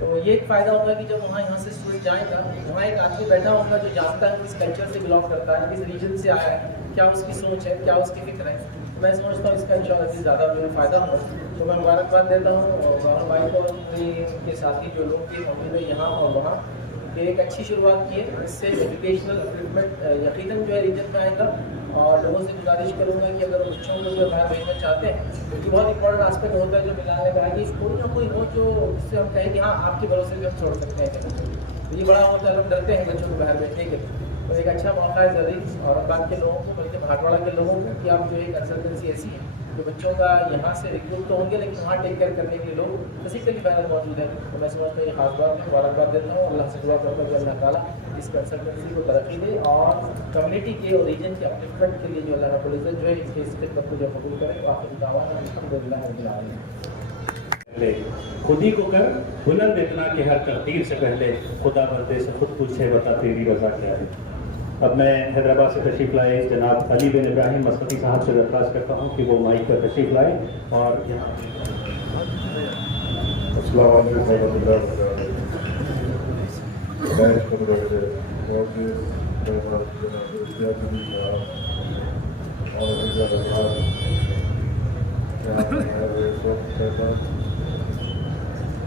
तो ये एक फ़ायदा होगा कि जब वहाँ यहाँ से स्टूडेंट जाएगा वहाँ एक आदमी बैठा होगा जो जानता है किस कल्चर से बिलोंग करता है, किस रीजन से आया है, क्या उसकी सोच है, क्या उसकी फिक्र है। तो मैं समझता हूँ इसका इंशाअल्लाह ज़्यादा जो है फ़ायदा होगा। तो मैं मुबारकबाद देता हूँ गौहर भाई को और उनके साथी जो लोग भी मौजूद है यहाँ और वहाँ कि एक अच्छी शुरुआत की है। इससे एजुकेशनल अपलिफ्टमेंट यकीनन जो है रीजन में आएगा। और लोगों से गुजारिश करूँगा कि अगर बच्चों को जो बाहर भेजना चाहते हैं क्योंकि बहुत इंपॉर्टेंट आस्पेक्ट होता है जो बिलाल ने कहा कि कोई ना कोई हो जो जिससे हम कहें कि हाँ आपके भरोसे भी हम छोड़ सकते हैं। तो ये बड़ा होता है, लोग डरते हैं बच्चों को बाहर भेजने के। तो एक अच्छा मौका है ज़रूरी औरंगाबाद के लोगों को बल्कि भाटवाड़ा के लोगों को कि आप जो है कंसल्टेंसी ऐसी है जो बच्चों का यहाँ से रिक्रूट तो होंगे लेकिन वहाँ टेक केयर करने के लिए लोग फिजिकली बैनर मौजूद है। तो मैं समझता हूँ ये खास बात है, मुबारकबाद देता हूँ। अल्लाह से दुआ करता हूँ कि अल्लाह ताला इस कंसल्टेंसी को तरक्की दे और कम्युनिटी के और रीजन के अपलिफ्टमेंट के लिए जो अल्लाह रब्बुल इज़्ज़त जो है इसके इस खिदमत को जो कबूल करें। आखिरी दावा अल्हम्दुलिल्लाह रब्बिल आलमीन। खुद ही को कर बुलंद इतना कि हर तकदीर से पहले खुदा बंदे से खुद पूछे बता तेरी रज़ा क्या है। अब मैं हैदराबाद से तशरीफ़ लाए जनाब अली बिन इब्राहिम मसकी साहब से दरख्वास्त करता हूँ कि वो माइक पर तशरीफ़ लाए और यहाँ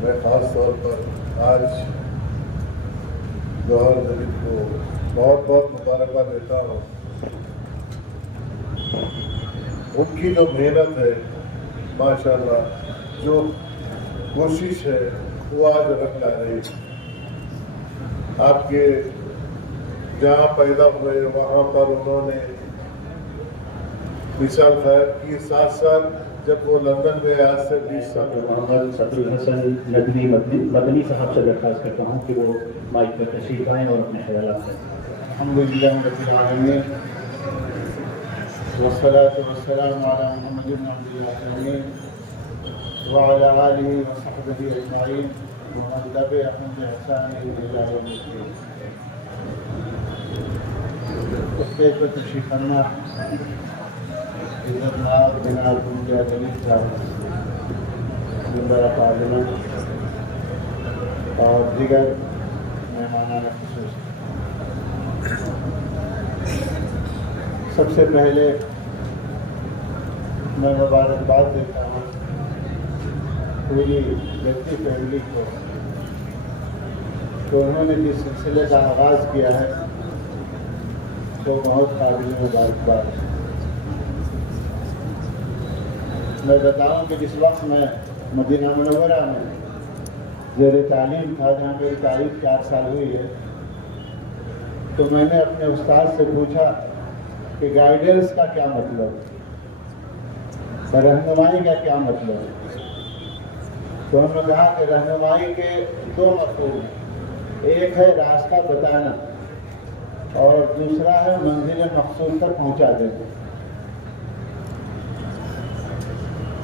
मैं ख़ास तौर पर आज गौहर जलील को बहुत बहुत मुबारकबाद देता हूँ। उनकी जो मेहनत है माशाल्लाह, जो कोशिश है वो आज रंग ला रही है। आपके जहाँ पैदा हुए वहाँ पर उन्होंने मिसाल कायम की। साथ साथ जब वो लंदन में आज से 20 साल मोहम्मद सदरुल हसन नदवी मदनी साहब से दरख्वास्त करता हूँ कि वो माइक पर तशरीफ आएँ और अपने ख्यालात करें। अल्हम्दुलिल्लाह रब्बिल आलमीन वस्सलातु वस्सलामु अला मुहम्मदिन अब्दिल्लाहि व अला आलिहि व सहबिहि अजमईन व मन तबिअहुम बि ihसान इला यौमिद्दीन। स्टेज पर तशरीफ फरमा इज़्ज़तनाज़ जनाब मुफ्ती जलील साहब, मेंबर पार्लियामेंट और दीगर मेहमानान खुसूस। सबसे पहले मैं मुबारकबाद देता हूँ पूरी व्यक्ति फैमिली को, तो उन्होंने जिस सिलसिले का आगाज़ किया है तो बहुत काबिल मुबारकबाद। मैं बताऊँ कि जिस वक्त मैं मदीना मुनव्वरा में ज़ेर तालीम था, जहाँ मेरी तारीफ 4 साल हुई है, तो मैंने अपने उस्ताद से पूछा कि गाइडेंस का क्या मतलब, रहनुमाई का क्या मतलब। तो उन्होंने कहा कि रहनुमाई के 2 मफहूम हैं, एक है रास्ता बताना और दूसरा है मंजिल मकसूद तक पहुंचा देना।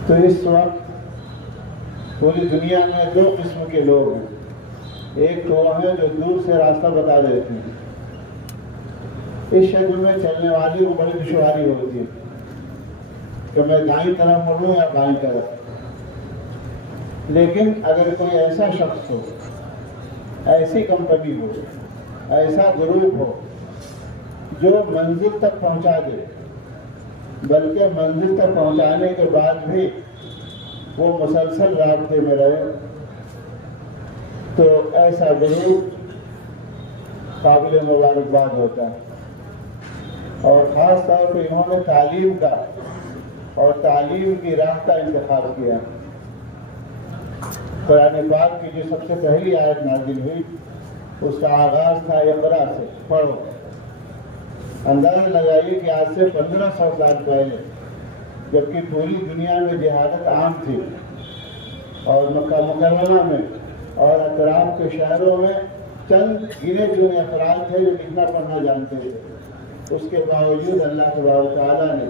तो इस वक्त पूरी दुनिया में 2 किस्म के लोग हैं। एक तो है जो दूर से रास्ता बता देते हैं, इस शक्ल में चलने वाली को बड़ी दुश्वारी होती है कि मैं दाईं तरफ मुड़ूं या बाईं तरफ। लेकिन अगर कोई ऐसा शख्स हो, ऐसी कंपनी हो, ऐसा ग्रुप हो जो मंजिल तक पहुंचा दे, बल्कि मंजिल तक पहुंचाने के बाद भी वो मुसलसल रास्ते में रहे, तो ऐसा ग्रुप काबिल मुबारकबाद होता है। और ख़ास तौर पर इन्होंने तालीम का और तालीम की राह का इंतखाब किया। कुरान पाक की जो सबसे पहली आयत नाज़िल हुई उसका आगाज़ था इक़रा से, पढ़ो। अंदाज़ा लगाइए कि आज से 1500 साल पहले, जबकि पूरी दुनिया में जिहादत आम थी और मक्का मुकर्रमा में और अतराफ के शहरों में चंद गिने चुने अफराद थे जो लिखना पढ़ना जानते थे, उसके बावजूद अल्लाह तबारक व तआला ने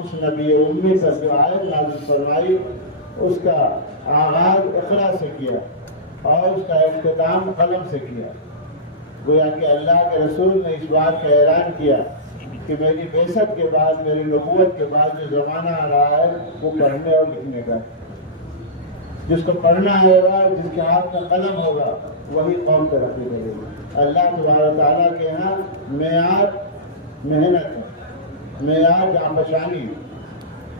उस नबी उम्मी पर जो आयत नाज़िल फरमाई उसका आगाज़ इक़रा से किया और उसका इख्तिताम कलम से किया। गोया कि अल्लाह के रसूल ने इस बात का ऐलान किया कि मेरी बेसत के बाद, मेरी नबूवत के बाद जो ज़माना आ रहा है वो पढ़ने और लिखने का। जिसको पढ़ना होगा, जिसके हाथ में कलम होगा, वही कौम तरक्की करेगी। अल्लाह तबारक व तआला के यहाँ मेयार मेहनत है, मेयार जांपशानी।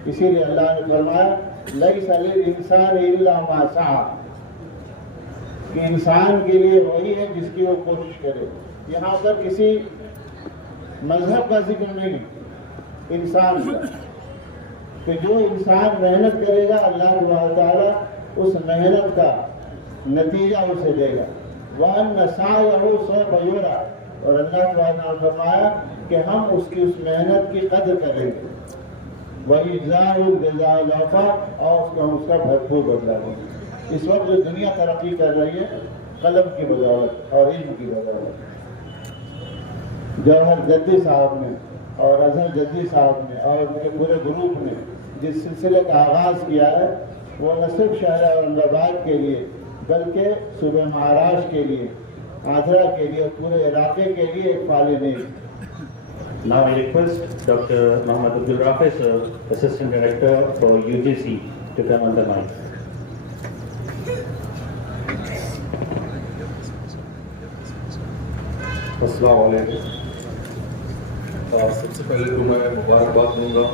इसीलिए अल्लाह ने फरमाया लैसा लिल इंसान इल्ला मा सआ, कि इंसान के लिए वही है जिसकी वो कोशिश करे। यहाँ पर किसी मजहब का जिक्र नहीं, इंसान का, कि जो इंसान मेहनत करेगा अल्लाह सुब्हानहू व तआला उस मेहनत का नतीजा उसे देगा। वअन्न सअयहु सौफ युरा, और अल्लाह सुब्हानहू ने फरमाया कि हम उसकी उस मेहनत की कदर करेंगे। वही जाउल जज़ाउल औफा, और उसका भरपूर बदला देंगे। इस वक्त जो दुनिया तरक्की कर रही है कलम की बदौलत और इल्म की बदौलत। जौहर जद्दी साहब ने और अजहर जद्दी साहब ने और उनके पूरे ग्रुप ने जिस सिलसिले का आगाज़ किया है वो न सिर्फ शहर औरंगाबाद के लिए बल्कि सूबे महाराष्ट्र के लिए, आंध्रा के लिए, पूरे इलाके के लिए एक फाले नहीं। Now I request Dr. Muhammad Abdul Rafi sir, Assistant Director for UGC, to come on the mic. अस्सलाम वालेकुम। सबसे पहले तो मैं मुबारकबाद दूंगा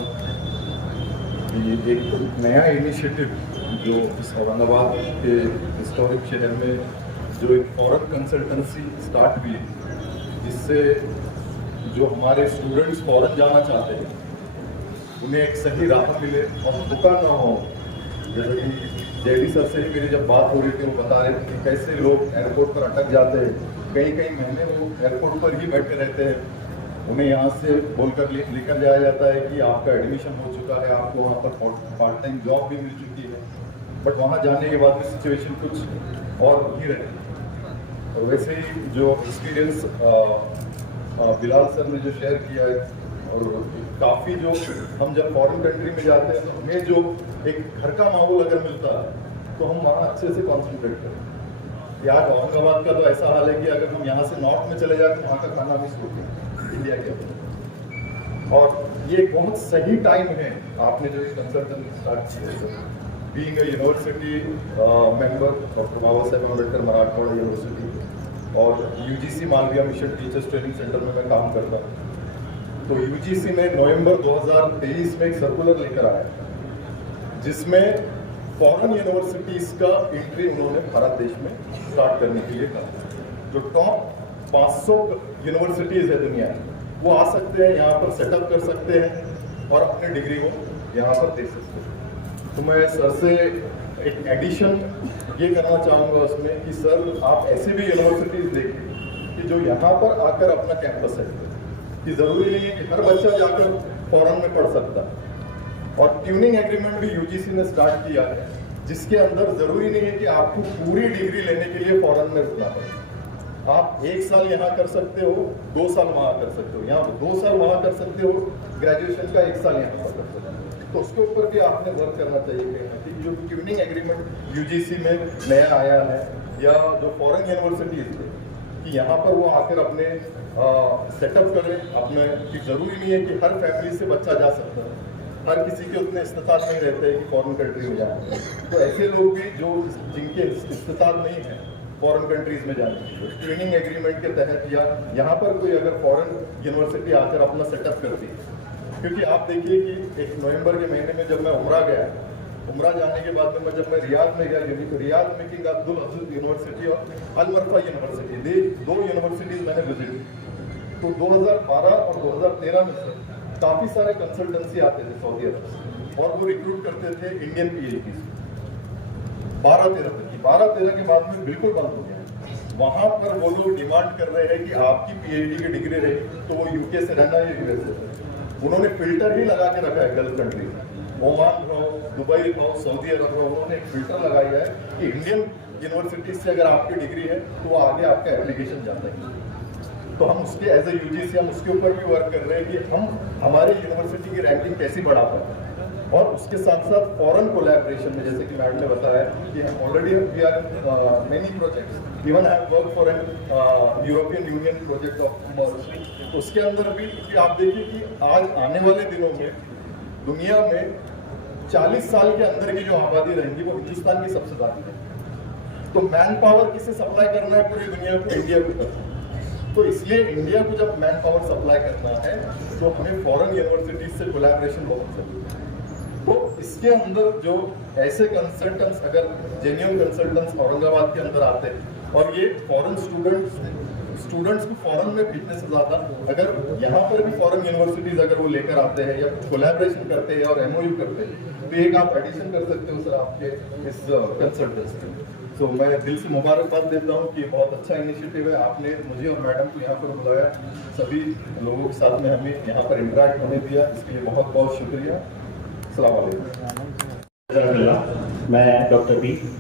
कि एक नया इनिशिएटिव जो इस औरंगाबाद के हिस्टोरिक शहर में जो एक फॉरेन कंसल्टेंसी स्टार्ट हुई, जिससे जो हमारे स्टूडेंट्स फॉरेन जाना चाहते हैं उन्हें एक सही राह मिले और धोखा ना हो। जैसे कि जेडी सर से ही मेरी जब बात हो रही थी, वो बता रहे थे कि कैसे लोग एयरपोर्ट पर अटक जाते हैं, कई महीने वो एयरपोर्ट पर ही बैठे रहते हैं, उन्हें यहाँ से बोलकर लेकर जाया जाता है कि आपका एडमिशन हो चुका है, आपको वहाँ पर पार्ट टाइम जॉब भी मिल चुकी है, बट वहाँ जाने के बाद भी सिचुएशन कुछ और ही रहती। और वैसे ही जो एक्सपीरियंस बिलाल सर ने जो शेयर किया है, और काफ़ी जो हम जब फॉरेन कंट्री में जाते हैं तो हमें जो एक घर का माहौल अगर मिलता है तो हम वहाँ अच्छे से कॉन्सेंट्रेट करें। यार औरंगाबाद का तो ऐसा हाल है कि अगर हम यहाँ से नॉर्थ में चले जाते वहाँ का खाना मिस हो गया इंडिया के अंदर। और ये बहुत सही टाइम है आपने जो कंसल्टेंट स्टार्ट किया। Being a university member doctor Baba Saheb Ambedkar Marathwada university और UGC Malviya mission teachers training centre में मैं काम करता हूँ। तो यूजीसी ने नवंबर 2023 में एक सर्कुलर लेकर आया जिसमें फॉरेन यूनिवर्सिटीज़ का एंट्री उन्होंने भारत देश में स्टार्ट करने के लिए कहा। जो टॉप 500 यूनिवर्सिटीज़ है दुनिया में, वो आ सकते हैं यहाँ पर सेटअप कर सकते हैं और अपने डिग्री को यहाँ पर दे सकते हैं। तो मैं सर से एक एडिशन ये करना चाहूँगा उसमें कि सर आप ऐसे भी यूनिवर्सिटीज़ देखें कि जो यहाँ पर आकर अपना कैंपस है, कि ज़रूरी नहीं है कि हर बच्चा जाकर फॉरेन में पढ़ सकता है। और ट्यूनिंग एग्रीमेंट भी यूजीसी ने स्टार्ट किया है, जिसके अंदर ज़रूरी नहीं है कि आपको पूरी डिग्री लेने के लिए फॉरेन में रुकना पड़े। आप 1 साल यहाँ कर सकते हो, 2 साल वहाँ कर सकते हो, यहाँ 2 साल वहाँ कर सकते हो, ग्रेजुएशन का 1 साल यहाँ पर कर सकते हो। तो उसके ऊपर भी आपने वर्क करना चाहिए कि जो ट्यूनिंग एग्रीमेंट यूजीसी में नया आया है, या जो फॉरेन यूनिवर्सिटीज़ थे कि यहाँ पर वो आकर अपने सेटअप करें अपने, कि ज़रूरी नहीं है कि हर फैमिली से बच्चा जा सकता है, हर किसी के उतने इस्तेताद नहीं रहते हैं कि फॉरेन कंट्री में जाए। तो ऐसे लोग भी जो जिनके इस्तेताद नहीं है फॉरेन कंट्रीज़ में जाने की, ट्रेनिंग एग्रीमेंट के तहत या यहाँ पर कोई अगर फॉरेन यूनिवर्सिटी आकर अपना सेटअप करती है, क्योंकि आप देखिए कि एक नवंबर के महीने में जब मैं उमरा गया, उमरा जाने के बाद में जब मैं रियाद में गया, तो रियाद में किंग अब्दुल अजीज यूनिवर्सिटी और अल मरफा यूनिवर्सिटी, 2 यूनिवर्सिटीज़ मैंने विजिट की। तो 2012 और 2013 में से काफ़ी सारे कंसल्टेंसी आते थे सऊदी अरब से, और वो रिक्रूट करते थे इंडियन PhD। 12-13 के बाद में बिल्कुल बंद हो गया। वहाँ पर वो लोग डिमांड कर रहे हैं कि आपकी PhD की डिग्री रहेगी तो वो UK से रहना है, USA से। उन्होंने फिल्टर ही लगा के रखा है गल्फ कंट्री में, ओमान रहो, दुबई रहो, सऊदी अरब रहो, उन्होंने एक फिल्टर लगाया है कि इंडियन यूनिवर्सिटीज से अगर आपकी डिग्री है तो वो आगे आपका एप्लीकेशन जाता है। तो हम उसके एज ए यूजीसी हम उसके ऊपर भी वर्क कर रहे हैं कि हम हमारे यूनिवर्सिटी की रैंकिंग कैसी बढ़ा पाए, और उसके साथ साथ फॉरेन कोलैबोरेशन में, जैसे कि मैडम ने बताया कि हम already we are in many projects, even have work for an European Union project of commerce. उसके अंदर भी आप देखिए कि आज आने वाले दिनों में दुनिया में 40 साल के अंदर की जो आबादी रहेगी वो हिंदुस्तान की सबसे ज़्यादा है। तो मैन पावर किसे सप्लाई करना है पूरी दुनिया को? इंडिया को करना है। तो इसलिए इंडिया को जब मैन पावर सप्लाई करना है तो हमें फॉरेन यूनिवर्सिटीज से कोलैबोरेशन बहुत जरूरी है। तो इसके अंदर जो ऐसे कंसल्टेंट्स, अगर जेन्युइन कंसल्टेंट्स औरंगाबाद के अंदर आते हैं, और ये फॉरेन स्टूडेंट्स को फॉरेन में भेजने से ज़्यादा अगर यहाँ पर भी फॉरेन यूनिवर्सिटीज़ अगर वो लेकर आते हैं या कोलैबोरेशन करते हैं और MOU करते हैं, तो एक आप एडिशन कर सकते हो सर आपके इस कंसल्टेंट्स में। तो मैं दिल से मुबारकबाद देता हूँ कि बहुत अच्छा इनिशिएटिव है, आपने मुझे और मैडम को यहाँ पर बुलाया, सभी लोगों के साथ में हमें यहाँ पर इंटरेक्ट होने दिया, इसके लिए बहुत बहुत शुक्रिया। अस्सलाम वालेकुम। मैं डॉक्टर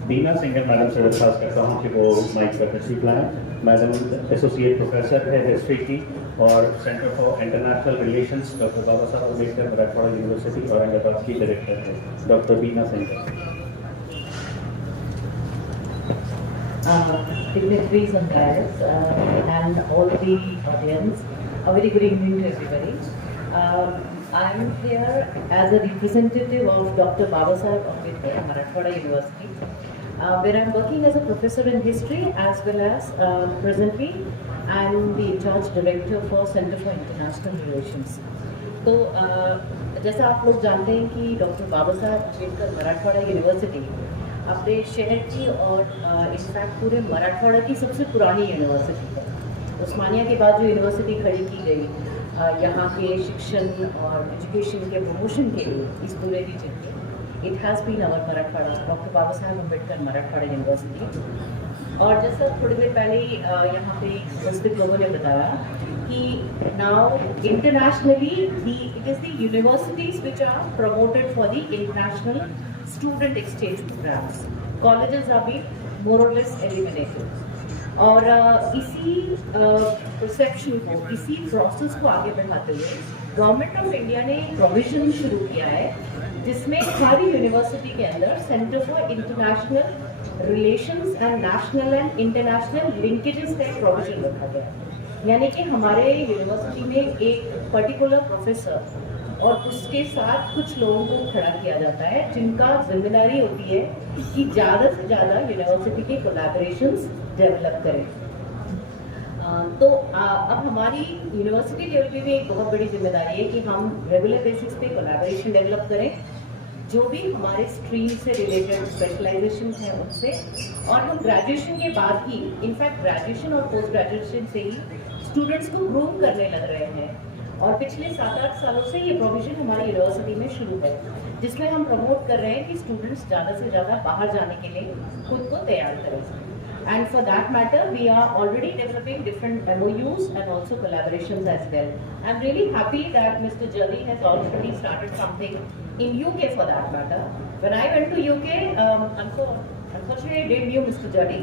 बीना सिंगर मैडम से दरख्वास्त करता हूँ कि वो माइक पर तशरीफ लाएँ। मैडम एसोसिएट प्रोफेसर है हिस्ट्री की और centre for international relations doctor Baba Sahab Ambedkar Marathwada university Aurangabad की डायरेक्टर है doctor Bina Singer. Dignitaries and guests and all the audience, a very good evening to everybody. I am here as a representative of Dr. Baba Saheb Ambedkar, Marathwada University, where I am working as a professor in history as well as presently I am the in-charge director for Center for International Relations. तो जैसा आप लोग जानते हैं कि डॉक्टर बाबा साहब अम्बेडकर मराठवाड़ा यूनिवर्सिटी अपने शहर की और इनफैक्ट पूरे मराठवाड़ा की सबसे पुरानी यूनिवर्सिटी है। उस्मानिया के बाद जो यूनिवर्सिटी खड़ी की गई यहाँ के शिक्षण और एजुकेशन के प्रमोशन के लिए इस पूरे रीजन के, it has been our Marathwada, doctor Baba Saheb Ambedkar Marathwada university. और जैसा थोड़ी देर पहले यहाँ पे उपस्थित लोगों ने बताया कि now internationally it is the universities which are promoted for the international student exchange programmes. Colleges are been more or less eliminated. और इसी परसेप्शन को, इसी प्रोसेस को आगे बढ़ाते हुए गवर्नमेंट ऑफ इंडिया ने प्रोविजन शुरू किया है जिसमें हमारी यूनिवर्सिटी के अंदर centre for international relations and national and international linkages का एक प्रोविजन रखा गया है। यानी कि हमारे यूनिवर्सिटी में एक पर्टिकुलर प्रोफेसर और उसके साथ कुछ लोगों को खड़ा किया जाता है जिनका जिम्मेदारी होती है कि ज़्यादा से ज़्यादा यूनिवर्सिटी के कोलैबोरेशंस डेवलप करें। तो अब हमारी यूनिवर्सिटी लेवल पे भी एक बहुत बड़ी जिम्मेदारी है कि हम रेगुलर बेसिस पे कोलैबोरेशन डेवलप करें जो भी हमारे स्ट्रीम से रिलेटेड स्पेशलाइजेशन है उनसे, और हम ग्रेजुएशन के बाद ही, इनफैक्ट ग्रेजुएशन और पोस्ट ग्रेजुएशन से ही स्टूडेंट्स को ग्रूम करने लग रहे हैं। और पिछले 7-8 सालों से ये प्रोविजन हमारी यूनिवर्सिटी में शुरू है जिसमें हम प्रमोट कर रहे हैं कि स्टूडेंट्स ज़्यादा से ज़्यादा बाहर जाने के लिए खुद को तैयार करें। And for that matter, we are already developing different MOUs and also collaborations as well. I'm really happy that Mr. Jali has already started something in UK for that matter. When I went to UK, unfortunately I didn't know Mr. Jali.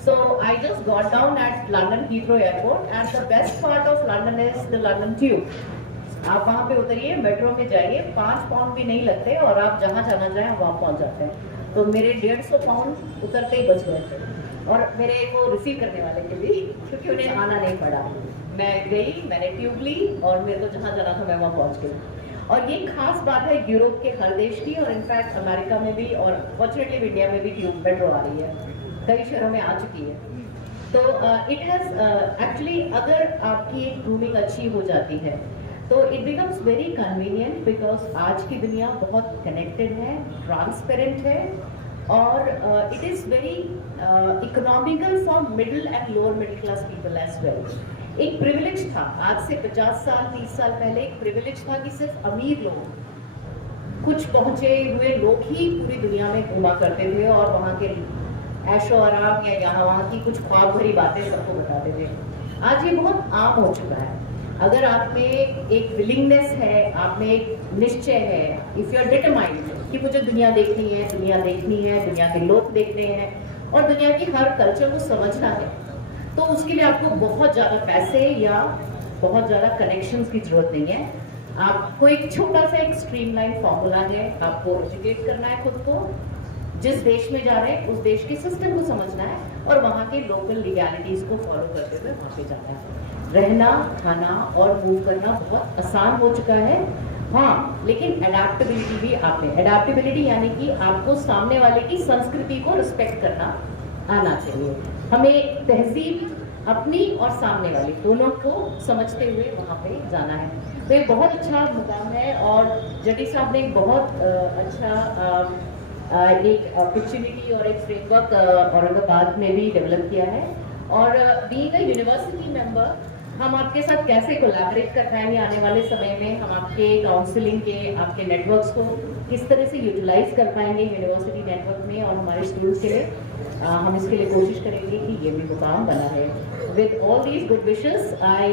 So I just got down at London Heathrow Airport, and the best part of London is the London Tube. आप वहाँ पे उतरिए, मेट्रो में जाइए, 5 पाउंड भी नहीं लगते और आप जहाँ जाना चाहें वहाँ पहुँच जाते हैं। तो मेरे 150 पाउंड उतरते ही बच गए थे, और मेरे को रिसीव करने वाले के भी, क्योंकि उन्हें आना नहीं पड़ा। मैं गई, मैंने ट्यूब ली और मेरे को जहाँ जाना था मैं वहाँ पहुँच गई। और ये खास बात है यूरोप के हर देश की, और इनफैक्ट अमेरिका में भी, और फॉर्चुनेटली इंडिया में भी ट्यूब मेट्रो आ रही है, कई शहरों में आ चुकी है। तो इट हैज़ एक्चुअली, अगर आपकी एक ग्रूमिंग अच्छी हो जाती है तो it becomes very convenient, because आज की दुनिया बहुत कनेक्टेड है, ट्रांसपेरेंट है, और it is very economical for middle and lower middle class people as well. एक प्रिविलेज था, आज से 50 साल 30 साल पहले एक प्रिविलेज था कि सिर्फ अमीर लोग, कुछ पहुंचे हुए लोग ही पूरी दुनिया में घुमा करते थे और वहाँ के ऐशो आराम या यहाँ वहाँ की कुछ ख्वाब भरी बातें सबको बताते थे। आज ये बहुत आम हो चुका है। अगर आप में एक विलिंगनेस है, आप में एक निश्चय है, इफ़ यू आर डिटरमाइंड कि मुझे दुनिया देखनी है, दुनिया के लोग देखने हैं और दुनिया की हर कल्चर को समझना है, तो उसके लिए आपको बहुत ज़्यादा पैसे या बहुत ज़्यादा कनेक्शंस की ज़रूरत नहीं है। आपको एक छोटा सा एक स्ट्रीमलाइन फॉर्मूला है, आपको एजुकेट करना है खुद को, जिस देश में जा रहे हैं उस देश के सिस्टम को समझना है और वहाँ के लोकल लीगैलिटीज़ को फॉलो करते हुए वहाँ पे जाना है। रहना, खाना और मूव करना बहुत आसान हो चुका है, हाँ, लेकिन अडेप्टेबिलिटी भी आप में, अडेप्टेबिलिटी यानी कि आपको सामने वाले की संस्कृति को रिस्पेक्ट करना आना चाहिए। हमें तहजीब अपनी और सामने वाली दोनों को समझते हुए वहाँ पे जाना है। तो ये बहुत अच्छा मुकाम है, और जडी साहब ने एक बहुत अच्छा एक अपॉर्चुनिटी और एक फ्रेमवर्क औरंगाबाद में भी डेवलप किया है। और बीइंग अ यूनिवर्सिटी मेंबर, हम आपके साथ कैसे कोलैबोरेट कर पाएंगे आने वाले समय में, हम आपके काउंसलिंग के, आपके नेटवर्क्स को किस तरह से यूटिलाइज कर पाएंगे यूनिवर्सिटी नेटवर्क में और हमारे स्टूडेंट्स के लिए, हम इसके लिए कोशिश करेंगे कि ये भी मुकाम बना है। With all these good wishes, I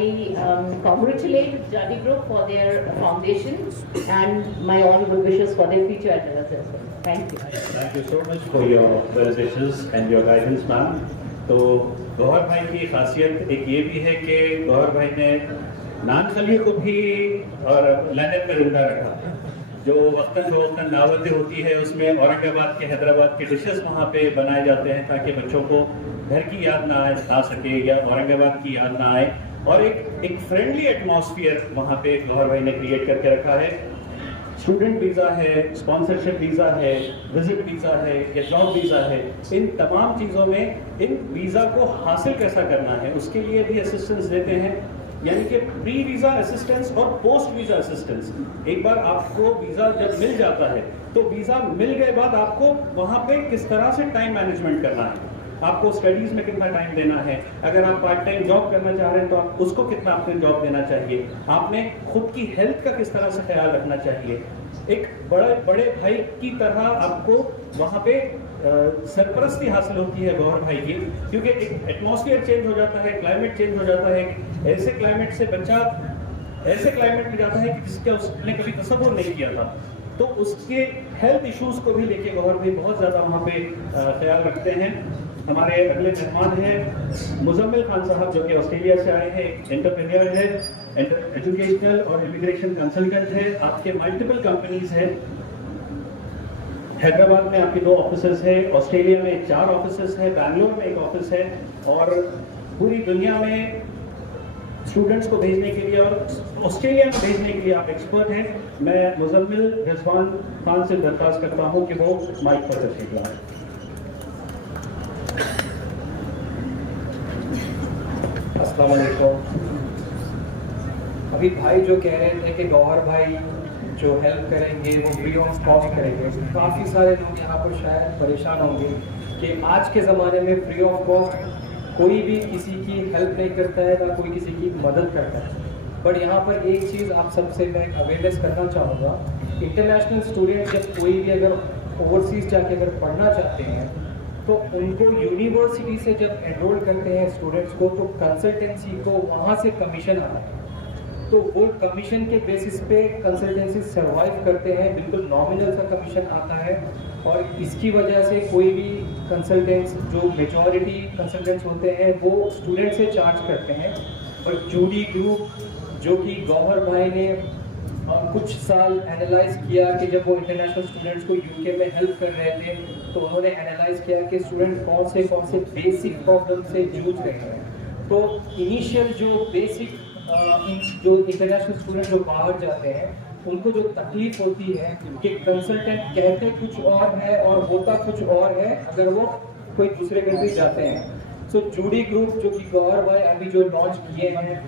congratulate Jadi Group for their foundation and my all good wishes for their future endeavors as well. Thank you. Thank you so much for your well wishes and your guidance, ma'am. तो गौहर भाई की खासियत एक ये भी है कि गौहर भाई ने नान खली को भी और लंदन में जिंदा रखा। जो वक्तन फवक्तन दावतें होती है उसमें औरंगाबाद के, हैदराबाद के डिशेस वहाँ पे बनाए जाते हैं ताकि बच्चों को घर की याद ना आ सके या औरंगाबाद की याद ना आए, और एक फ्रेंडली एटमॉस्फेयर वहाँ पे गौहर भाई ने क्रिएट करके रखा है। स्टूडेंट वीज़ा है, स्पॉन्सरशिप वीज़ा है, विजिट वीज़ा है या जॉब वीज़ा है, इन तमाम चीज़ों में इन वीज़ा को हासिल कैसा करना है उसके लिए भी असिस्टेंस देते हैं, यानी कि प्री वीज़ा असिस्टेंस और पोस्ट वीज़ा असिस्टेंस। एक बार आपको वीज़ा जब मिल जाता है तो वीज़ा मिल गए बाद आपको वहाँ पे किस तरह से टाइम मैनेजमेंट करना है, आपको स्टडीज में कितना टाइम देना है, अगर आप पार्ट टाइम जॉब करना चाह रहे हैं तो आप उसको कितना अपने जॉब देना चाहिए, आपने खुद की हेल्थ का किस तरह से ख्याल रखना चाहिए। एक बड़े भाई की तरह आपको वहाँ पे सरपरस्ती हासिल होती है गौहर भाई की, क्योंकि एक एटमॉस्फेयर चेंज हो जाता है, क्लाइमेट चेंज हो जाता है, ऐसे क्लाइमेट से बच्चा ऐसे क्लाइमेट में जाता है कि जिसका उसने कभी तसव्वुर नहीं किया था। तो उसके हेल्थ इश्यूज को भी लेके गौहर भाई बहुत ज़्यादा वहाँ पे ख्याल रखते हैं। हमारे अगले मेहमान हैं मुजम्मिल खान साहब, जो कि ऑस्ट्रेलिया से आए हैं, एक एंटरप्रेन्योर है, एजुकेशनल और इमिग्रेशन कंसल्टेंट है, आपके मल्टीपल कंपनीज है। हैदराबाद में आपके 2 ऑफिसेज है, ऑस्ट्रेलिया में 4 ऑफिसेज है, बैंगलोर में 1 ऑफिस है, और पूरी दुनिया में स्टूडेंट्स को भेजने के लिए और ऑस्ट्रेलिया में भेजने के लिए आप एक्सपर्ट हैं। मैं मुजम्मिल रिजवान खान से दरख्वास्त करता हूं कि वो माइक पर तशरीफ लाएं। अस्सलाम वालेकुम। अभी भाई जो कह रहे थे कि गौहर भाई जो हेल्प करेंगे वो फ्री ऑफ कॉस्ट करेंगे, काफ़ी सारे लोग यहाँ पर शायद परेशान होंगे कि आज के ज़माने में फ्री ऑफ कॉस्ट कोई भी किसी की हेल्प नहीं करता है, ना कोई किसी की मदद करता है। बट यहाँ पर एक चीज़ आप सबसे मैं अवेयरनेस करना चाहूँगा, इंटरनेशनल स्टूडेंट जब कोई भी अगर ओवरसीज़ जाके अगर पढ़ना चाहते हैं तो उनको यूनिवर्सिटी से जब एनरोल करते हैं स्टूडेंट्स को, तो कंसल्टेंसी को वहाँ से कमीशन आता है, तो वो कमीशन के बेसिस पे कंसल्टेंसी सर्वाइव करते हैं, बिल्कुल नॉमिनल सा कमीशन आता है। और इसकी वजह से कोई भी कंसल्टेंट्स, जो मेजॉरिटी कंसल्टेंट्स होते हैं, वो स्टूडेंट से चार्ज करते हैं। और जूडी ग्रुप जो कि गौहर भाई ने कुछ साल एनालाइज किया कि जब वो इंटरनेशनल स्टूडेंट्स को यूके में हेल्प कर रहे थे, तो उन्होंने एनालाइज किया कि स्टूडेंट कौन से बेसिक प्रॉब्लम से जूझ रहे हैं। तो इनिशियल जो बेसिक जो इंटरनेशनल स्टूडेंट जो बाहर जाते हैं उनको जो तकलीफ होती है कि कंसल्टेंट कहते कुछ और है और होता कुछ और है अगर वो कोई दूसरे कंट्री जाते हैं। सो जूडी ग्रुप जो कि गौहर भाई अभी जो लॉन्च किए हैं,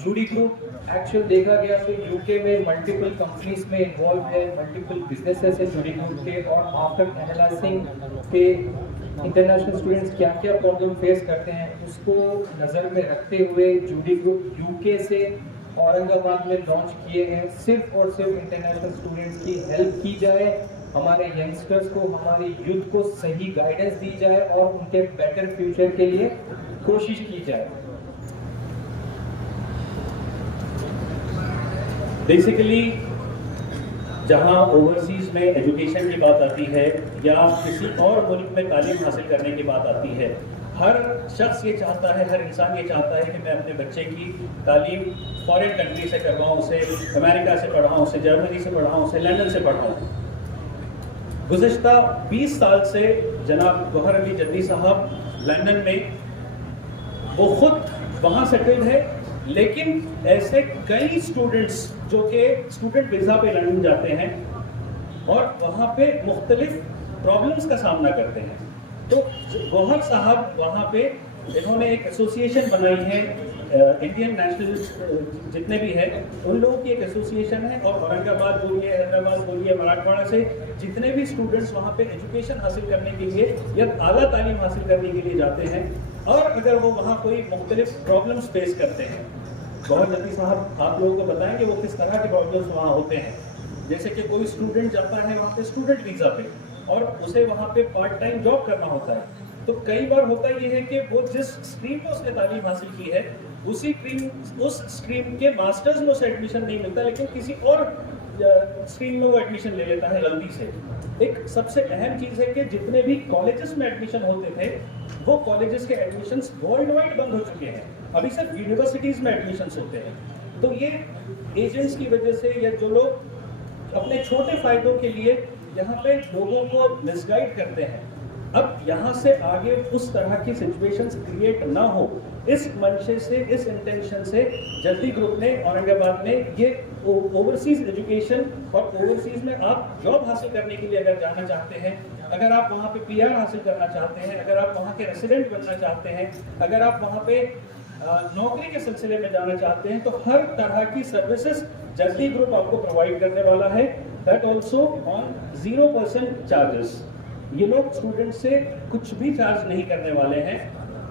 जूडी ग्रुप एक्चुअल देखा गया तो यूके में मल्टीपल कंपनीज में इन्वॉल्व है, मल्टीपल बिजनेसेस है जूडी ग्रुप के। और आफ्टर एनालाइजिंग के इंटरनेशनल स्टूडेंट्स क्या क्या प्रॉब्लम फेस करते हैं उसको नज़र में रखते हुए जूडी ग्रुप यूके से औरंगाबाद में लॉन्च किए हैं। सिर्फ और सिर्फ इंटरनेशनल स्टूडेंट्स की हेल्प की जाए, हमारे यंगस्टर्स को, हमारे यूथ को सही गाइडेंस दी जाए और उनके बेटर फ्यूचर के लिए कोशिश की जाए। बेसिकली जहाँ ओवरसीज़ में एजुकेशन की बात आती है या किसी और मुल्क में तालीम हासिल करने की बात आती है, हर शख्स ये चाहता है, हर इंसान ये चाहता है कि मैं अपने बच्चे की तालीम फॉरेन कंट्री से करवाऊँ, उसे अमेरिका से पढ़ाऊँ, उसे जर्मनी से पढ़ाऊँ, उसे लंदन से पढ़ाऊँ। गुज़िश्ता 20 साल से जनाब गौहर अली जद्दी साहब लंदन में वो खुद वहाँ सेटल्ड है, लेकिन ऐसे कई स्टूडेंट्स जो कि स्टूडेंट वीज़ा पे लंदन जाते हैं और वहाँ पे मुख्तलिफ प्रॉब्लम्स का सामना करते हैं। तो गौहर साहब वहाँ पे इन्होंने एक एसोसिएशन बनाई है, इंडियन नेशनल जितने भी हैं उन लोगों की एक एसोसिएशन है, और औरंगाबाद बोलिए, हैदराबाद बोलिए, मराठवाड़ा से जितने भी स्टूडेंट्स वहाँ पे एजुकेशन हासिल करने के लिए या आला तालीम हासिल करने के लिए जाते हैं, और अगर वो वहाँ कोई मुख्तलिफ प्रॉब्लम्स फेस करते हैं, गौहर जद्दी साहब आप लोगों को बताएंगे वो किस तरह के प्रॉब्लम्स वहाँ होते हैं। जैसे कि कोई स्टूडेंट जाता है वहाँ पे स्टूडेंट वीज़ा पे और उसे वहाँ पे पार्ट टाइम जॉब करना होता है, तो कई बार होता ये है कि वो जिस स्ट्रीम में उसने तालीम हासिल की है उस स्ट्रीम के मास्टर्स में उसे एडमिशन नहीं मिलता, लेकिन किसी और स्ट्रीम में वो एडमिशन ले लेता है गलती से। एक सबसे अहम चीज़ है कि जितने भी कॉलेजेस में एडमिशन होते थे वो कॉलेजेस के एडमिशन्स वर्ल्ड वाइड बंद हो चुके हैं, अभी सिर्फ यूनिवर्सिटीज़ में एडमिशन्स होते हैं। तो ये एजेंट्स की वजह से या जो लोग अपने छोटे फ़ायदों के लिए यहाँ पे लोगों को मिसगाइड करते हैं, अब यहाँ से आगे उस तरह की सिचुएशंस क्रिएट ना हो, इस मंशे से, इस इंटेंशन से जद्दी ग्रुप ने औरंगाबाद में ये ओवरसीज एजुकेशन और ओवरसीज में आप जॉब हासिल करने के लिए अगर जाना चाहते हैं, अगर आप वहाँ पे PR हासिल करना चाहते हैं, अगर आप वहाँ के रेसिडेंट बनना चाहते हैं, अगर आप वहाँ पे नौकरी के सिलसिले में जाना चाहते हैं, तो हर तरह की सर्विसेज जद्दी ग्रुप आपको प्रोवाइड करने वाला है, दैट ऑल्सो ऑन 0% चार्जेस। ये लोग स्टूडेंट से कुछ भी चार्ज नहीं करने वाले हैं।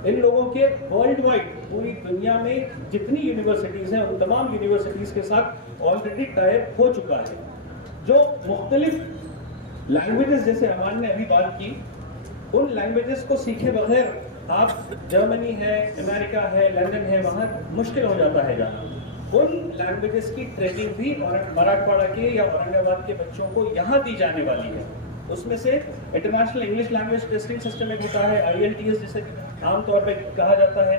इन लोगों के वर्ल्ड वाइड पूरी दुनिया में जितनी यूनिवर्सिटीज़ हैं उन तमाम यूनिवर्सिटीज़ के साथ ऑलरेडी टाइप हो चुका है। जो मुख्तलिफ लैंग्वेजेस जैसे अमान ने अभी बात की, उन लैंग्वेजेस को सीखे बगैर आप जर्मनी है, अमेरिका है, लंदन है, वहाँ मुश्किल हो जाता है जाना। उन लैंग्वेजेस की ट्रेनिंग भी मराठवाड़ा के या औरंगाबाद के बच्चों को यहाँ दी जाने वाली है। उसमें से international English language testing system एक होता है, IELTS जिसे आमतौर पे कहा जाता है,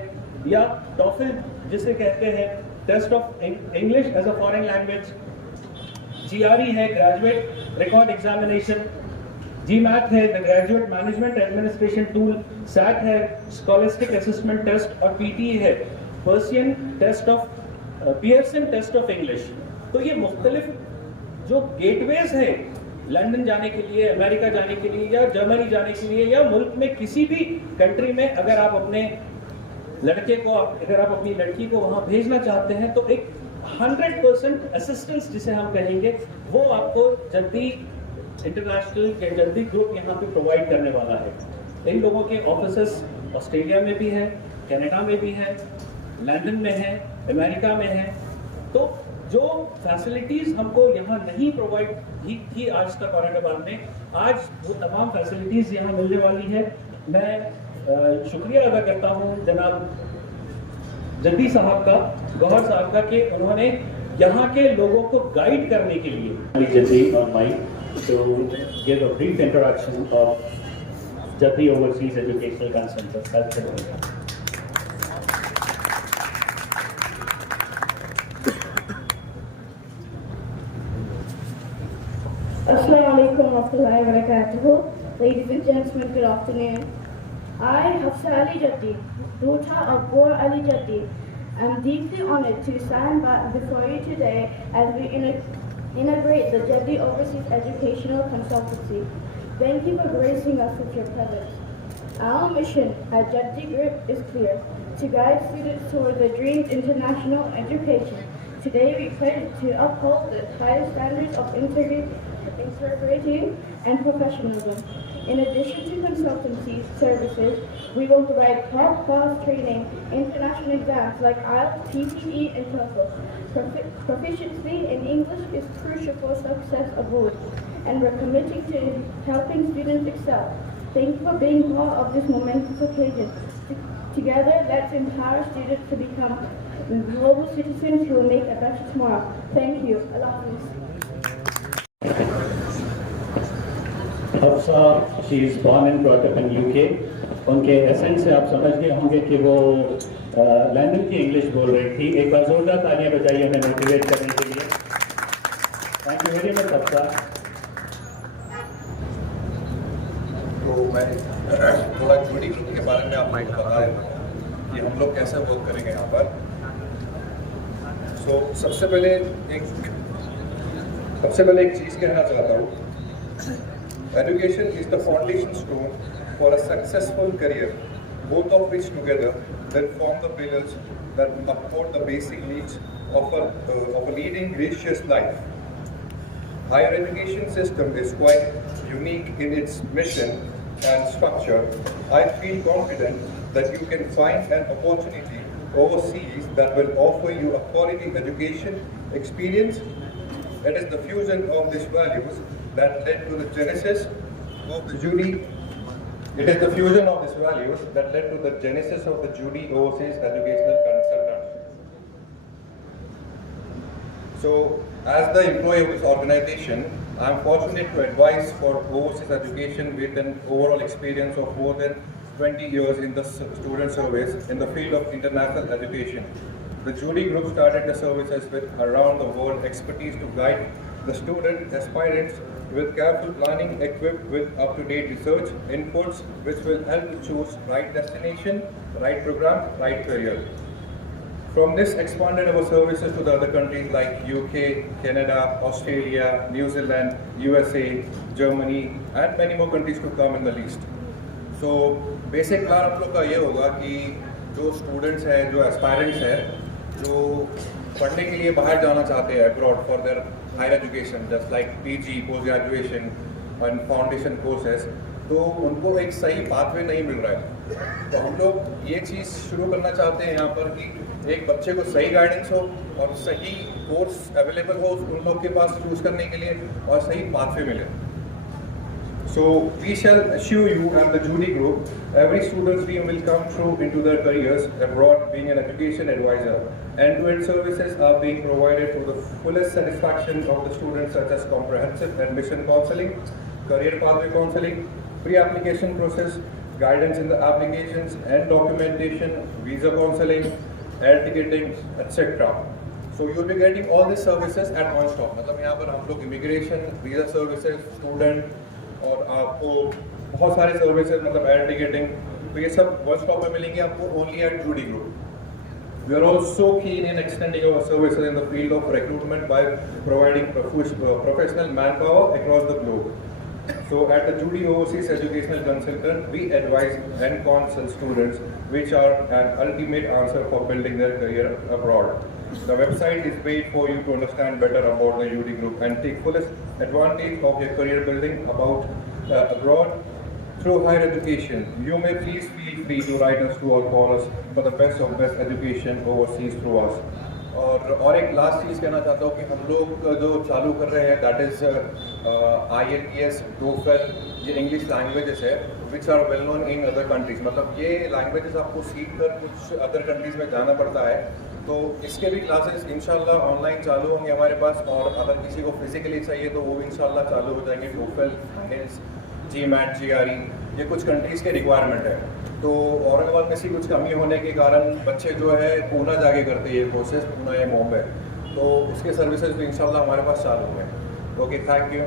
या TOEFL जिसे कहते हैं test of English as a foreign language, GRE है ग्रेजुएट रिकॉर्ड एग्जामिनेशन, GMAT है the graduate management administration tool, SAT है स्कॉलस्टिक असेसमेंट टेस्ट, और PTE है पियर्सन टेस्ट ऑफ इंग्लिश। तो ये मुख्तलिफ जो गेटवेज है लंदन जाने के लिए, अमेरिका जाने के लिए, या जर्मनी जाने के लिए, या मुल्क में किसी भी कंट्री में अगर आप अपने लड़के को, अगर आप अपनी लड़की को वहाँ भेजना चाहते हैं, तो एक 100% असिस्टेंस जिसे हम कहेंगे वो आपको जल्दी इंटरनेशनल के जल्दी ग्रुप यहाँ पे प्रोवाइड करने वाला है। इन लोगों के ऑफिसेस ऑस्ट्रेलिया में भी है, कनाडा में भी है, लंदन में है, अमेरिका में है। तो जो फैसिलिटीज़ हमको यहाँ नहीं प्रोवाइड की थी आज तक औरंगाबाद में, आज वो तमाम फैसिलिटीज़ यहाँ मिलने वाली है। मैं शुक्रिया अदा करता हूँ जनाब जद्दी साहब का, गौहर साहब का, कि उन्होंने यहाँ के लोगों को गाइड करने के लिए जद्दी और माई to give a brief introduction of Jati Overseas Educational Consultants. Assalamualaikum warahmatullahi wabarakatuh. Ladies and gentlemen, good afternoon. I, Hafsa Ali Jatti, daughter of Gaur Ali Jatti, am deeply honored to stand before you today as we inaugurate the Jatti Overseas Educational Consultancy. Thank you for gracing us with your presence. Our mission at Jatti Group is clear: to guide students toward the dreamed international education. Today we pledge to uphold the highest standards of integrity and professionalism. In addition to consultancy services, we will provide top-class training, international exams like IELTS, PTE, and TOEFL. Proficiency in English is crucial for success abroad, and we're committed to helping students excel. Thank you for being part of this momentous occasion. Together, let's empower students to become global citizens who will make a better tomorrow. Thank you. Allah Hafiz. Hafsa, she is born and brought up in UK. उनके एसेंट से आप समझ गए होंगे कि वो लंदन की इंग्लिश बोल रही थी। एक बार जोरदार तालियां बजाइए हमें मोटिवेट करने के लिए। Thank you very much Hafsa. तो मैं थोड़ा जोड़ी ग्रुप के बारे में आपको बताया कि हम लोग कैसे वर्क करेंगे यहाँ पर। सो सबसे पहले एक चीज़ कहना चाहता हूँ। Education is the foundation stone for a successful career, both of which together then form the pillars that uphold the basic needs of a leading gracious life. Higher education system is quite unique in its mission and structure. I feel confident that you can find an opportunity overseas that will offer you a quality education experience. It is the fusion of these values that led to the genesis of the Judy. It is the fusion of these values that led to the genesis of the Judy Overseas Educational Consultants. So, as the employee of this organization, I am fortunate to advise for overseas education with an overall experience of more than 20 years in the student service in the field of international education. The Judy Group started the services with around the world expertise to guide the student aspirants with careful planning, equipped with up-to-date research inputs, which will help to choose right destination, right program, right career. From this expanded our services to the other countries like UK, Canada, Australia, New Zealand, USA, Germany, and many more countries to come in the list. So basic plan आप लोग का ये होगा कि जो students हैं, जो aspirants हैं, जो पढ़ने के लिए बाहर जाना चाहते हैं abroad for their higher education, just like PG, post graduation and foundation courses, तो उनको एक सही पाथवे नहीं मिल रहा है। तो हम लोग ये चीज़ शुरू करना चाहते हैं यहाँ पर कि एक बच्चे को सही गाइडेंस हो और सही कोर्स अवेलेबल हो उन लोग के पास चूज करने के लिए और सही पाथवे मिले। So we shall assure you and the Judy Group, every student's dream will come true into their careers abroad being an education advisor. End-to-end services are being provided to the fullest satisfaction of the students such as comprehensive admission counseling, career pathway counseling, pre-application process, guidance in the applications and documentation, visa counseling, air ticketing, etc. So you will be getting all these services at one stop. मतलब यहाँ पर हम लोग immigration, visa services, student और आपको बहुत सारे सर्विसेज मतलब एयर टिकटिंग, तो ये सब वन स्टॉप में मिलेंगे आपको ओनली एट जूडी group. We are also keen in extending our services in the field of recruitment by providing professional manpower across the globe. So at the Judy Overseas Educational Consultant, we advise and counsel students which are an ultimate answer for building their career abroad. The website is made for you to understand better about the Judy Group and take fullest advantage of your career building about abroad through higher education. You may please feel free to write us to or call us for the best of best education overseas through us. और एक लास्ट चीज़ कहना चाहता हूँ कि हम लोग जो चालू कर रहे हैं दैट इज़ IELTS, TOEFL, ये इंग्लिश लैंग्वेजेस है which are well known in other countries. मतलब ये लैंग्वेजेस आपको सीख कर कुछ अदर कंट्रीज में जाना पड़ता है, तो इसके भी क्लासेस इंशाल्लाह ऑनलाइन चालू होंगे हमारे पास। और अगर किसी को फिजिकली चाहिए तो वो भी इंशाल्लाह चालू हो जाएंगे। TOEFL, IELTS, GMAT, GRE, ये कुछ कंट्रीज़ के रिक्वायरमेंट है। तो औरंगाबाद में सी कुछ कमी होने के कारण बच्चे जो है पूना जाके करते हैं ये कोर्सेज, पूना या बॉम्बे, तो इसके सर्विसेज भी इंशाल्लाह हमारे पास चालू हुए हैं। Okay, thank you.